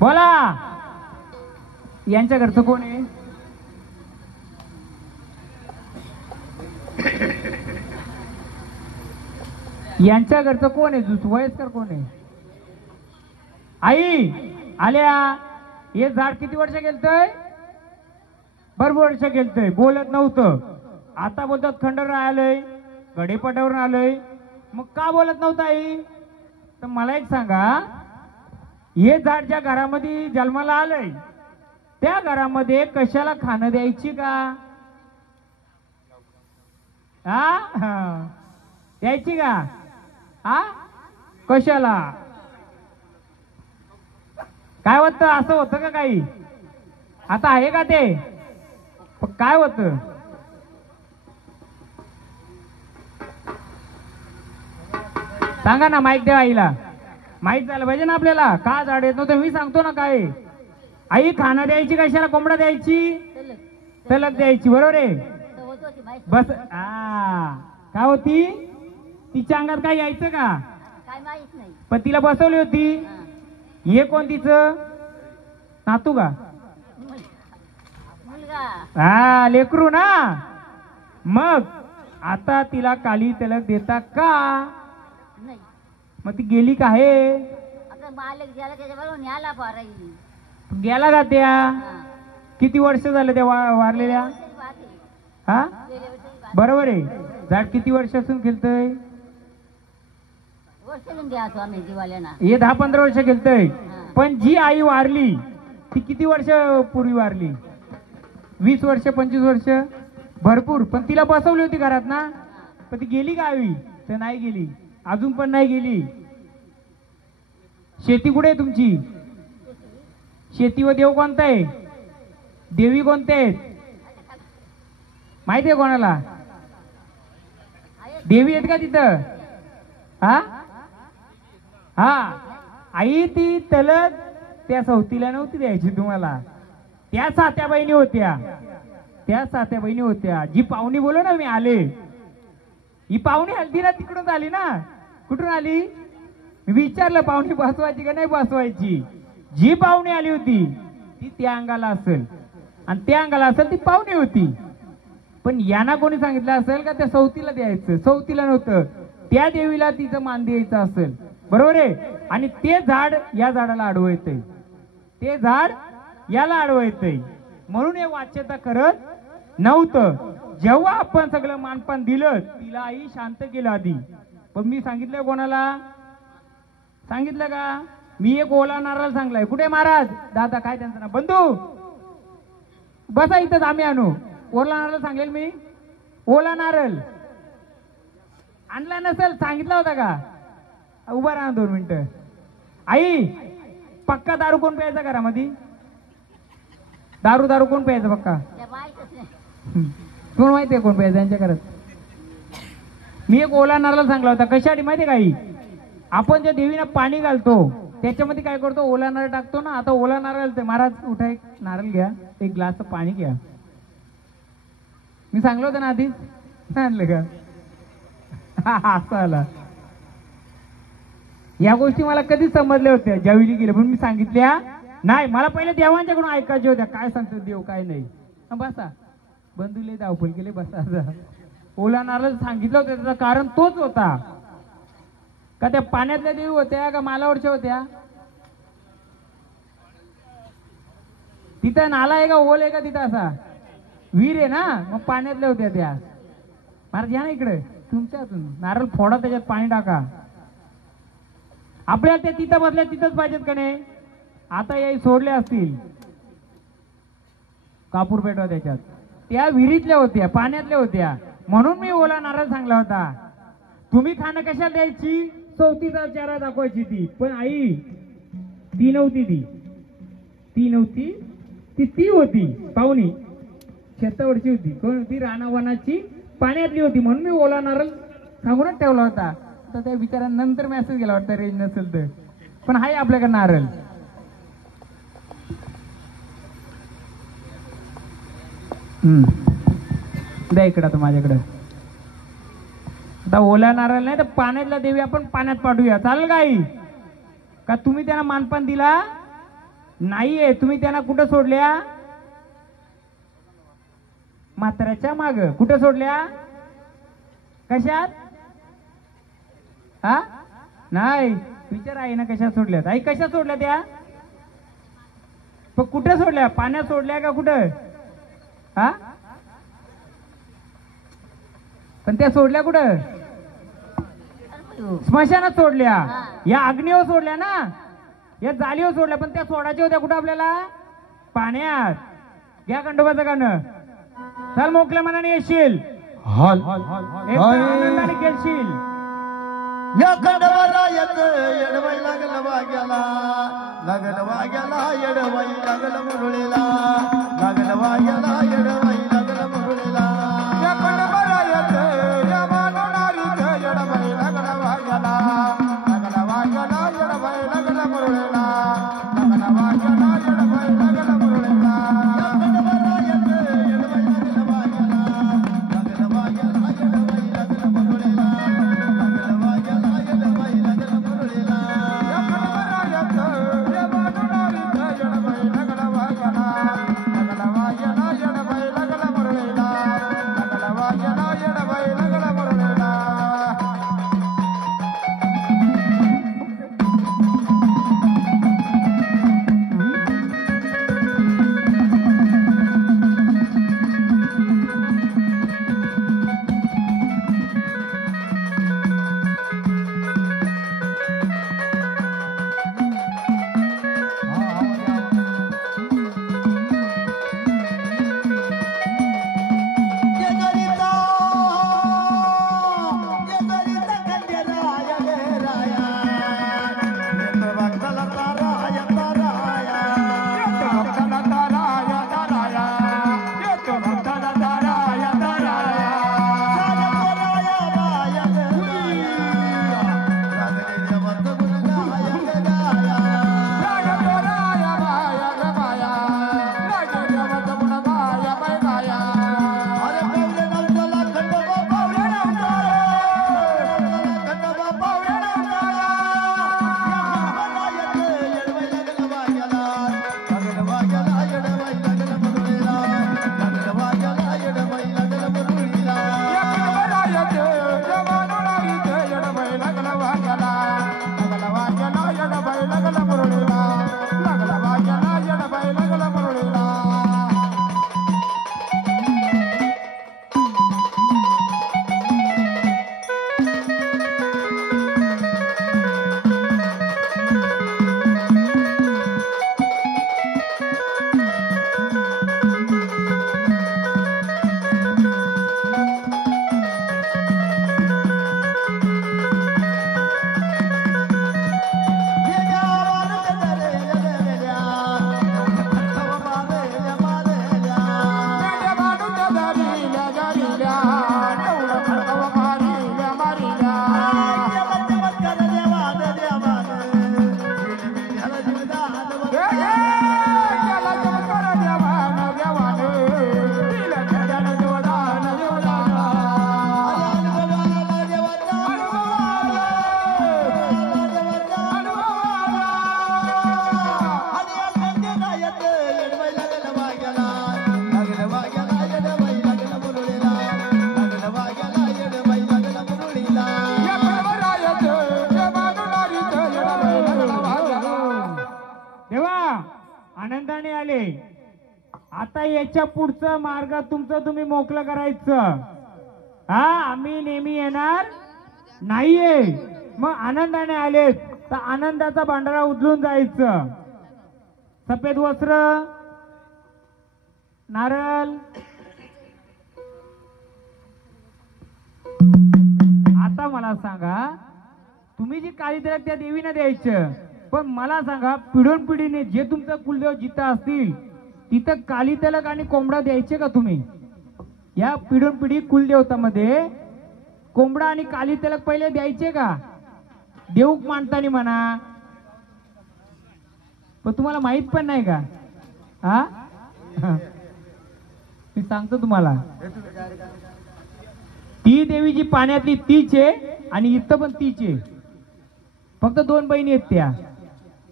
बोला यांच्या घरचं कोण आहे यांच्या घरचं कोण आहे वयस्कर कोण आहे आई आल्या हे झाड किती वर्ष गेलतय भरपूर वर्ष गेलतय बोलत नव्हतं आता बोलतात खंडराय आलंय गडेपटावरून आलंय मग का बोलत नव्हतं आई तर मला एक सांगा हे झाड ज्या घरामध्ये जन्माला आलंय त्या घरामध्ये कशाला खाणं द्यायची का हा द्यायची का? हा कशाला? काय होतं? असं होतं का काही? आता आहे का ते? पण काय होतं? सांगा ना, माईक द्या आईला. माहित झालं पाहिजे ना आपल्याला. का झाड येत नव्हतं मी सांगतो ना. काय आई खाणं द्यायची कशाला? कोंबडा द्यायची, तलक द्यायची, बरोबर आहे. बस काय होती तिच्या अंगात? काय यायचं का? काय माहित नाही. पण तिला बसवली होती. हे कोण तिचं नातू का? मुलगा. हा लेकरू ना. मग आता तिला काली तलक देता का? नाही. मग ती गेली का? आहे आता मालक झाला त्याच्याबरोबर न्याला पाराई. गेला का? त्या किती वर्ष झालं त्या वारलेल्या? हा बरोबर आहे. झाड किती वर्षापासून खेळतय? वर्ष द्या स्वामी दिवाळ्यांना. हे 10-15 वर्ष खेळतय. पण जी आई वारली ती किती वर्ष पूर्वी वारली? 20 वर्ष, 25 वर्ष, भरपूर. पण तिला बसवली होती घरात ना. पण ती गेली गावी? तर नाही गेली, अजून पण नाही गेली. शेती कुठे आहे तुमची? शेती व देव कोणता आहे? देवी कोणते आहेत माहिती आहे कोणाला? देवी आहेत का तिथं? हा हा आई ती तलक त्या सवतीला नव्हती द्यायची तुम्हाला. त्या सात्या बहिणी होत्या. त्या सात्या बहिणी होत्या. जी पाहुणी बोलो ना मी आले, ही पाहुणी हल्दीला तिकडून आली ना. कुठून आली? मी विचारलं पाहुणी बसवायची का नाही बसवायची. जी पाहुणी आली होती ती त्या अंगाला असेल आणि त्या अंगाला असेल ती पाहुणी होती. पण यांना कोणी सांगितलं असेल का त्या सवतीला द्यायचं? सवतीला नव्हतं, त्या देवीला तिचं मान द्यायचं असेल, बरोबर आहे. आणि ते झाड या झाडाला आडवं येतंय, ते झाड याला आडवं येतंय. म्हणून हे वाच्यता करत नव्हतं. जेव्हा आपण सगळं मानपान दिलं तिला आई शांत केलं आधी. पण मी सांगितलं कोणाला? सांगितलं का? मी एक ओला नारळ सांगलाय. कुठे महाराज? दादा काय त्यांचं नाव? बंधू बसा इथंच, आम्ही आणू. ओला नारळ सांगेल मी. ओला नारळ आणला नसेल सांगितला होता का? उभा राहा 2 मिनिटं. आई पक्का दारू कोण प्यायचा घरामध्ये? दारू कोण प्यायचं पक्का? माहितच नाही. कोण माहिती आहे कोण प्यायचं यांच्या घरात? मी एक ओला नारळ सांगला होता. कशासाठी माहितीये का आई? आपण ज्या देवीला पाणी घालतो त्याच्यामध्ये काय करतो? ओला नारळ टाकतो ना. आता ओला नारळ, महाराज उठा, एक नारळ घ्या, एक ग्लास पाणी घ्या. मी सांगलो होतं ना आधीच, सांगलं का? असं आला. या गोष्टी मला कधीच समजल्या होत्या ज्यावेळी गेले, पण मी सांगितल्या नाही. मला पहिले देवांच्याकडून ऐकायच्या होत्या. काय सांगतो देव काय नाही. बसा बंधूले धावपळ केले, बसा. ओला नारळ सांगितलं होतं त्याचं कारण तोच होता का त्या पाण्यातल्या देवी होत्या का मालावरच्या होत्या? तिथं नाला आहे का? ओल आहे का तिथं? असा विहीर आहे ना. मग पाण्यातल्या होत्या त्या. महाराज या ना इकडे, तुमच्या हातून नारळ फोडा, त्याच्यात पाणी टाका. आपल्याला त्या तिथं बसल्या तिथंच पाहिजेत का नाही? आता याही सोडल्या असतील कापूर पेटवा त्याच्यात. त्या विहिरीतल्या होत्या, पाण्यातल्या होत्या. म्हणून मी ओला नारळ सांगला होता. तुम्ही खाणं कशाला द्यायची? सवतीचा चारा दाखवायची ती. पण आई ती नव्हती, ती नव्हती, ती होती पाहुणी. शेतावरची होती. कोण होती? रानावनाची, पाण्यातली होती. म्हणून मी ओला नारळ सांगूनच ठेवला होता. तर त्या विचारानंतर मेसेज गेला वाटतं रेंज नसेल तर. पण हाय आपल्याकडे नारळ. द्या इकडं आता माझ्याकडं. आता ओला नारळ नाही तर पाण्यातल्या देवी आपण पाण्यात पाठवूया. चालेल का आई? का तुम्ही त्यांना मानपान दिला नाहीये? तुम्ही त्यांना कुठं सोडल्या? म्हाताऱ्याच्या माग. कुठं सोडल्या? कशात? हा नाही विचार आहे ना कशात सोडल्यात? आई कशात सोडल्या त्या? पण कुठे सोडल्या? पाण्यात सोडल्या का कुठं? हा पण त्या सोडल्या कुठं? स्मशानात सोडल्या. या अग्नीवर सोडल्या ना, या जालीवर सोडल्या. पण त्या सोडायच्या होत्या कुठं आपल्याला? पाण्यात. घ्या खंडोबाचं गाणं. चल मोकल्या मनाने येशील. हॉल एकदा आनंदाने खेळशील. या खंडवरायत येडवाई लागल वाग्याला येडवाई लागल मुरळीला लागल वाग्याला येडवाई लागल मुरळीला या खंडवरायत या मानवणारीत येडवाई लागल वाग्याला येडवाई लागल मुरळीला लागल वाग्याला येडवाई लागल मुरळीला या खंडवरायत येडवाई लागल वाग्याला लागल वाग्याला येडवाई लागल मुरळीला आनंदाने आले. आता याच्या पुढचं मार्ग तुमचं तुम्ही मोकळं करायचं. हा आम्ही नेहमी येणार नाहीये. मग आनंदाने आले तर आनंदाचा भांडारा उचलून जायचं. सफेद वस्त्र, नारळ. आता मला सांगा, तुम्ही जी काळी तिलक त्या देवीने द्यायचं, पण मला सांगा पिढोन पिढीने जे तुमचं कुलदेव जिथं असतील तिथं काली तिलक आणि कोंबडा द्यायचे का तुम्ही? या पिढोन पिढी कुलदेवतामध्ये कोंबडा आणि काली तिलक पहिले द्यायचे का? देऊक मानतानी म्हणा, पण तुम्हाला माहित पण नाही का? हा मी सांगतो तुम्हाला, ती देवी जी पाण्यातली तीच आहे आणि इथं पण तीच आहे. फक्त दोन बहिणी आहेत त्या,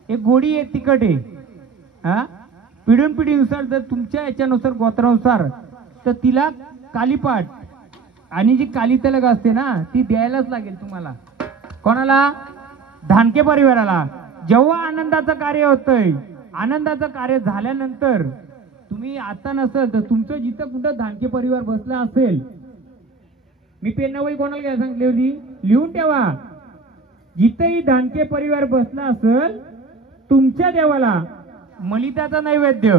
एक गोडी एक तिखट आहे. हा पिढून पिढीनुसार जर तुमच्या याच्यानुसार गोत्रानुसार तर तिला कालीपाट आणि जी काली तिलक असते ना ती द्यायलाच लागेल तुम्हाला. कोणाला? धानके परिवाराला. जेव्हा आनंदाचं कार्य होतंय, आनंदाचं कार्य झाल्यानंतर तुम्ही आता नसेल तर तुमचं जिथं कुठं धानके परिवार बसला असेल, मी पेनावळी कोणाला घ्यायला सांगितली होती, लिहून ठेवा. जिथेही धानके परिवार बसला असेल तुमच्या देवाला मलिताचा नैवेद्य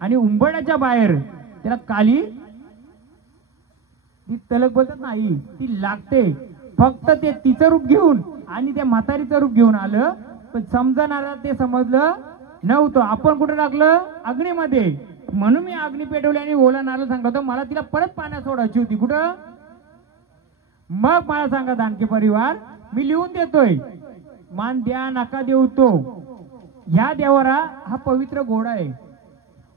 आणि उंबरड्याच्या बाहेर त्याला काली ती तलक बोलतात नाही, ती लागते. फक्त ते तिचं रूप घेऊन आणि त्या म्हातारीचं रूप घेऊन आलं, पण समजणारा ते समजलं नव्हतं. आपण कुठे टाकलं? अग्नीमध्ये. म्हणून मी अग्नी पेटवली आणि ओला नारळ सांगतो, मला तिला परत पाण्यात सोडायची होती. कुठं? मग मला सांगा दानके परिवार, मी लिहून देतोय. मान द्या नका देऊ तो. ह्या देवारा हा पवित्र घोडा आहे.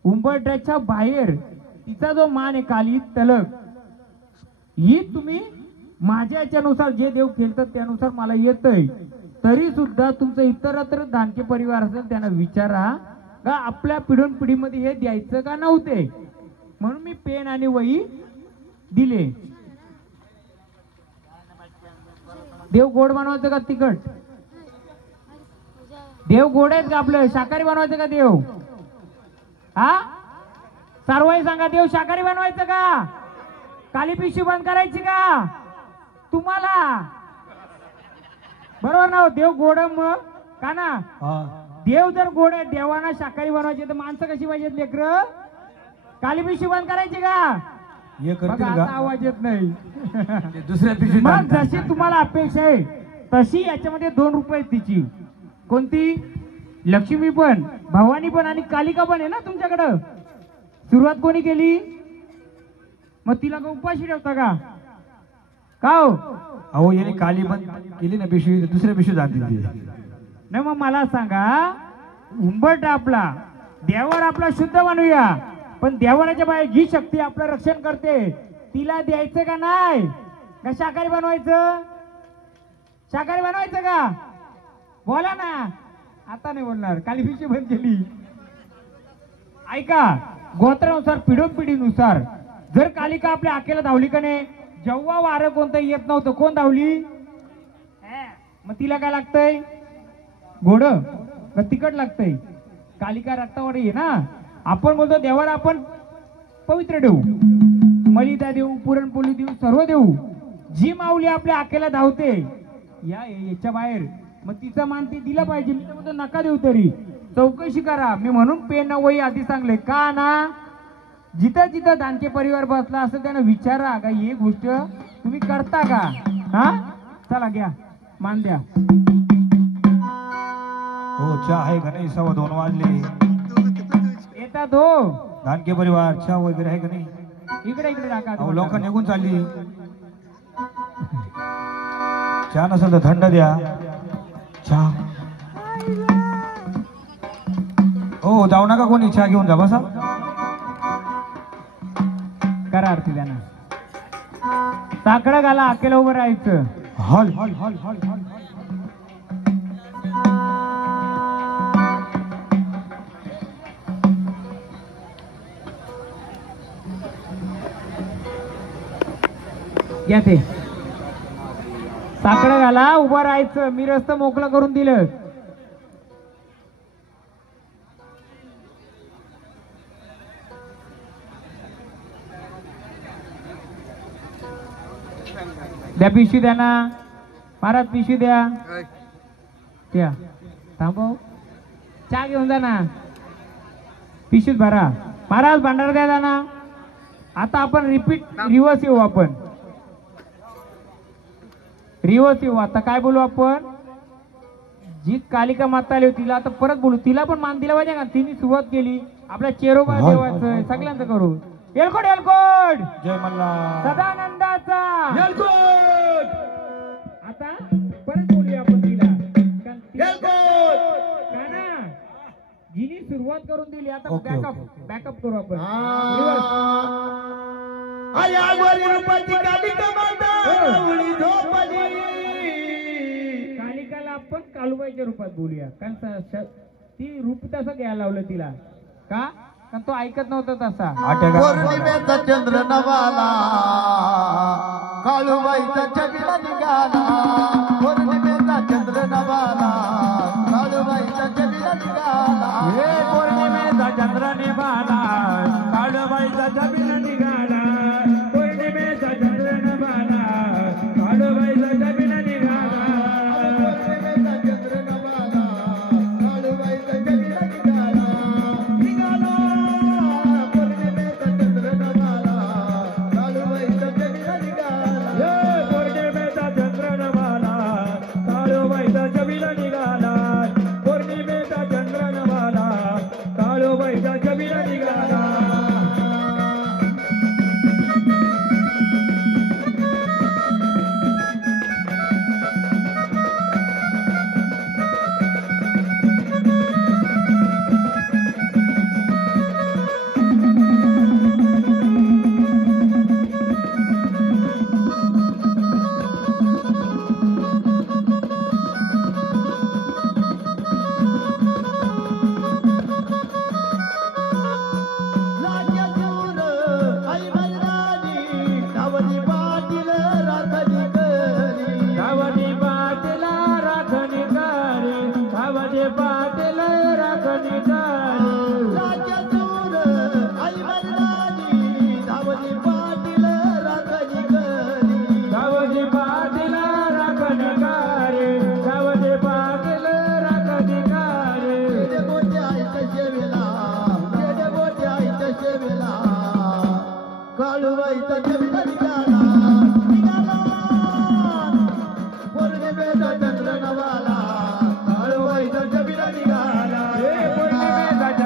उंबरठ्याच्या बाहेर तिचा जो मान आहे काली तलक, ही तुम्ही माझ्या याच्यानुसार जे देव खेळतात त्यानुसार मला येतंय. तरी सुद्धा तुमचं इतरत्र दानके परिवार असेल त्यांना विचारा का आपल्या पिढून पिढीमध्ये हे द्यायचं का नव्हते. म्हणून मी पेन आणि वही दिले. देव गोड बनवायचं का तिखट? देव गोड आहेत का? आपलं शाकाहारी बनवायचं का देव? हा सर्वही सांगा, देव शाकाहारी बनवायचं का? काली पिशवी बंद करायची का तुम्हाला? बरोबर ना? देव गोड मग का ना? देव जर गोड आहे, देवांना शाकाहारी बनवायचे तर माणसं कशी पाहिजेत लेकर? काली पिशवी बंद करायची का? आता आवाज येत नाही. दुसऱ्या पिशवी मग जशी तुम्हाला अपेक्षा आहे तशी याच्यामध्ये 2 रुपये तिची. कोणती? लक्ष्मी पण, भवानी पण आणि कालिका पण आहे ना तुमच्याकडं. सुरुवात कोणी केली? मग तिला का उपाशी ठेवता का? का हो? अहो याने काली बंद केली ना पिशवी, दुसऱ्या पिशवी जाते. नाही मग मला सांगा, उंबरठा आपला देवावर आपला शुद्ध बनवूया, पण देवाच्या बाहेर जी शक्ती आपलं रक्षण करते तिला द्यायचं का नाही? का शाकाहारी बनवायचं? शाकाहारी बनवायचं का? बोला ना. आता नाही बोलणार. काली पिशवी बंद केली. ऐका, गोत्रानुसार पिढोपिढीनुसार जर कालिका आपल्या आखेला धावली का नाही, जेव्हा वारं कोणतं येत नव्हतं, कोण धावली? मग तिला काय लागतंय? गोड का तिखट लागतंय? कालिका रक्तावर आहे ना. आपण बोलतो देवाला आपण पवित्र देऊ, मलिदा देऊ, पुरणपोळी देऊ, सर्व देऊ. जी माऊली आपल्या आखेला धावते याच्या बाहेर, मग तिचा मान ते दिला पाहिजे. मी तर म्हणतो नका देऊ, तरी चौकशी करा. मी म्हणून पेन वही आधी सांगले का ना, जिथं जिथं दानके परिवार बसला असं त्यांना विचारा का ही गोष्ट तुम्ही करता का? हा चला घ्या, मान द्या. हो चहा आहे का नाही? 2:15 वाजले. येतात हो दानके परिवार, चहा वगैरे आहे का नाही? इकडे इकडे टाका. अहो लोक निघून चालली. चहा नसेल तर थंड द्या. चहा हो जाऊ नका कोणी, चहा घेऊन जा. बसा. करा आरती त्यांना. साकडं घाला, आकेला उभं राहायचं. Hall hall hall hall hall. घ्या ते. साकडं घाला, उभं राहायचं. मी रस्ता मोकळं करून दिलं. द्या पिशवी द्या ना महाराज, पिशवी द्या. द्या. थांबव, चहा घेऊन जा ना. पिशवीत भरा महाराज. भांडार द्या ना. आता आपण रिवर्स येऊ. आपण रिवर्स येऊ. आता काय बोलू आपण? जी कालिका माता आली होती तिला आता परत बोलू. तिला पण मान दिला पाहिजे का? तिने सुरुवात केली. आपल्या चेरोबा देवाचं सगळ्यांचं करू. एलकोट एलकोट. जय मल्हार. सदानंदाचा एलकोट. आता परत बोलूया आपण तिला. एलकोट. का ना जिने सुरुवात करून दिली. आता ओके, बॅकअप ओके. बॅकअप करू आपण. कालिकाला आपण कालूबाईच्या रूपात बोलूया. कारण ती रूप तसं घ्यायला लावलं तिला. का? कारण तो ऐकत नव्हता तसा. पौर्णिमेचा चंद्र नवाला, काळूबाईचा छबिला निघाला. पौर्णिमेचा चंद्र नवाला, काळूबाईचा छबिला निघाला. हे पौर्णिमेचा चंद्र निघाला, काळूबाईचा छबिला निघाला. पौर्णिमेचा चंद्र निघाला, काळूबाईचा छबिला निघाला. पौर्णिमेचा चंद्र नवाला, काळूबाईचा छबिला निघाला. निघाला. पौर्णिमेचा चंद्र नवाला, काळूबाईचा छबिला निघाला. पाटील राखणीचा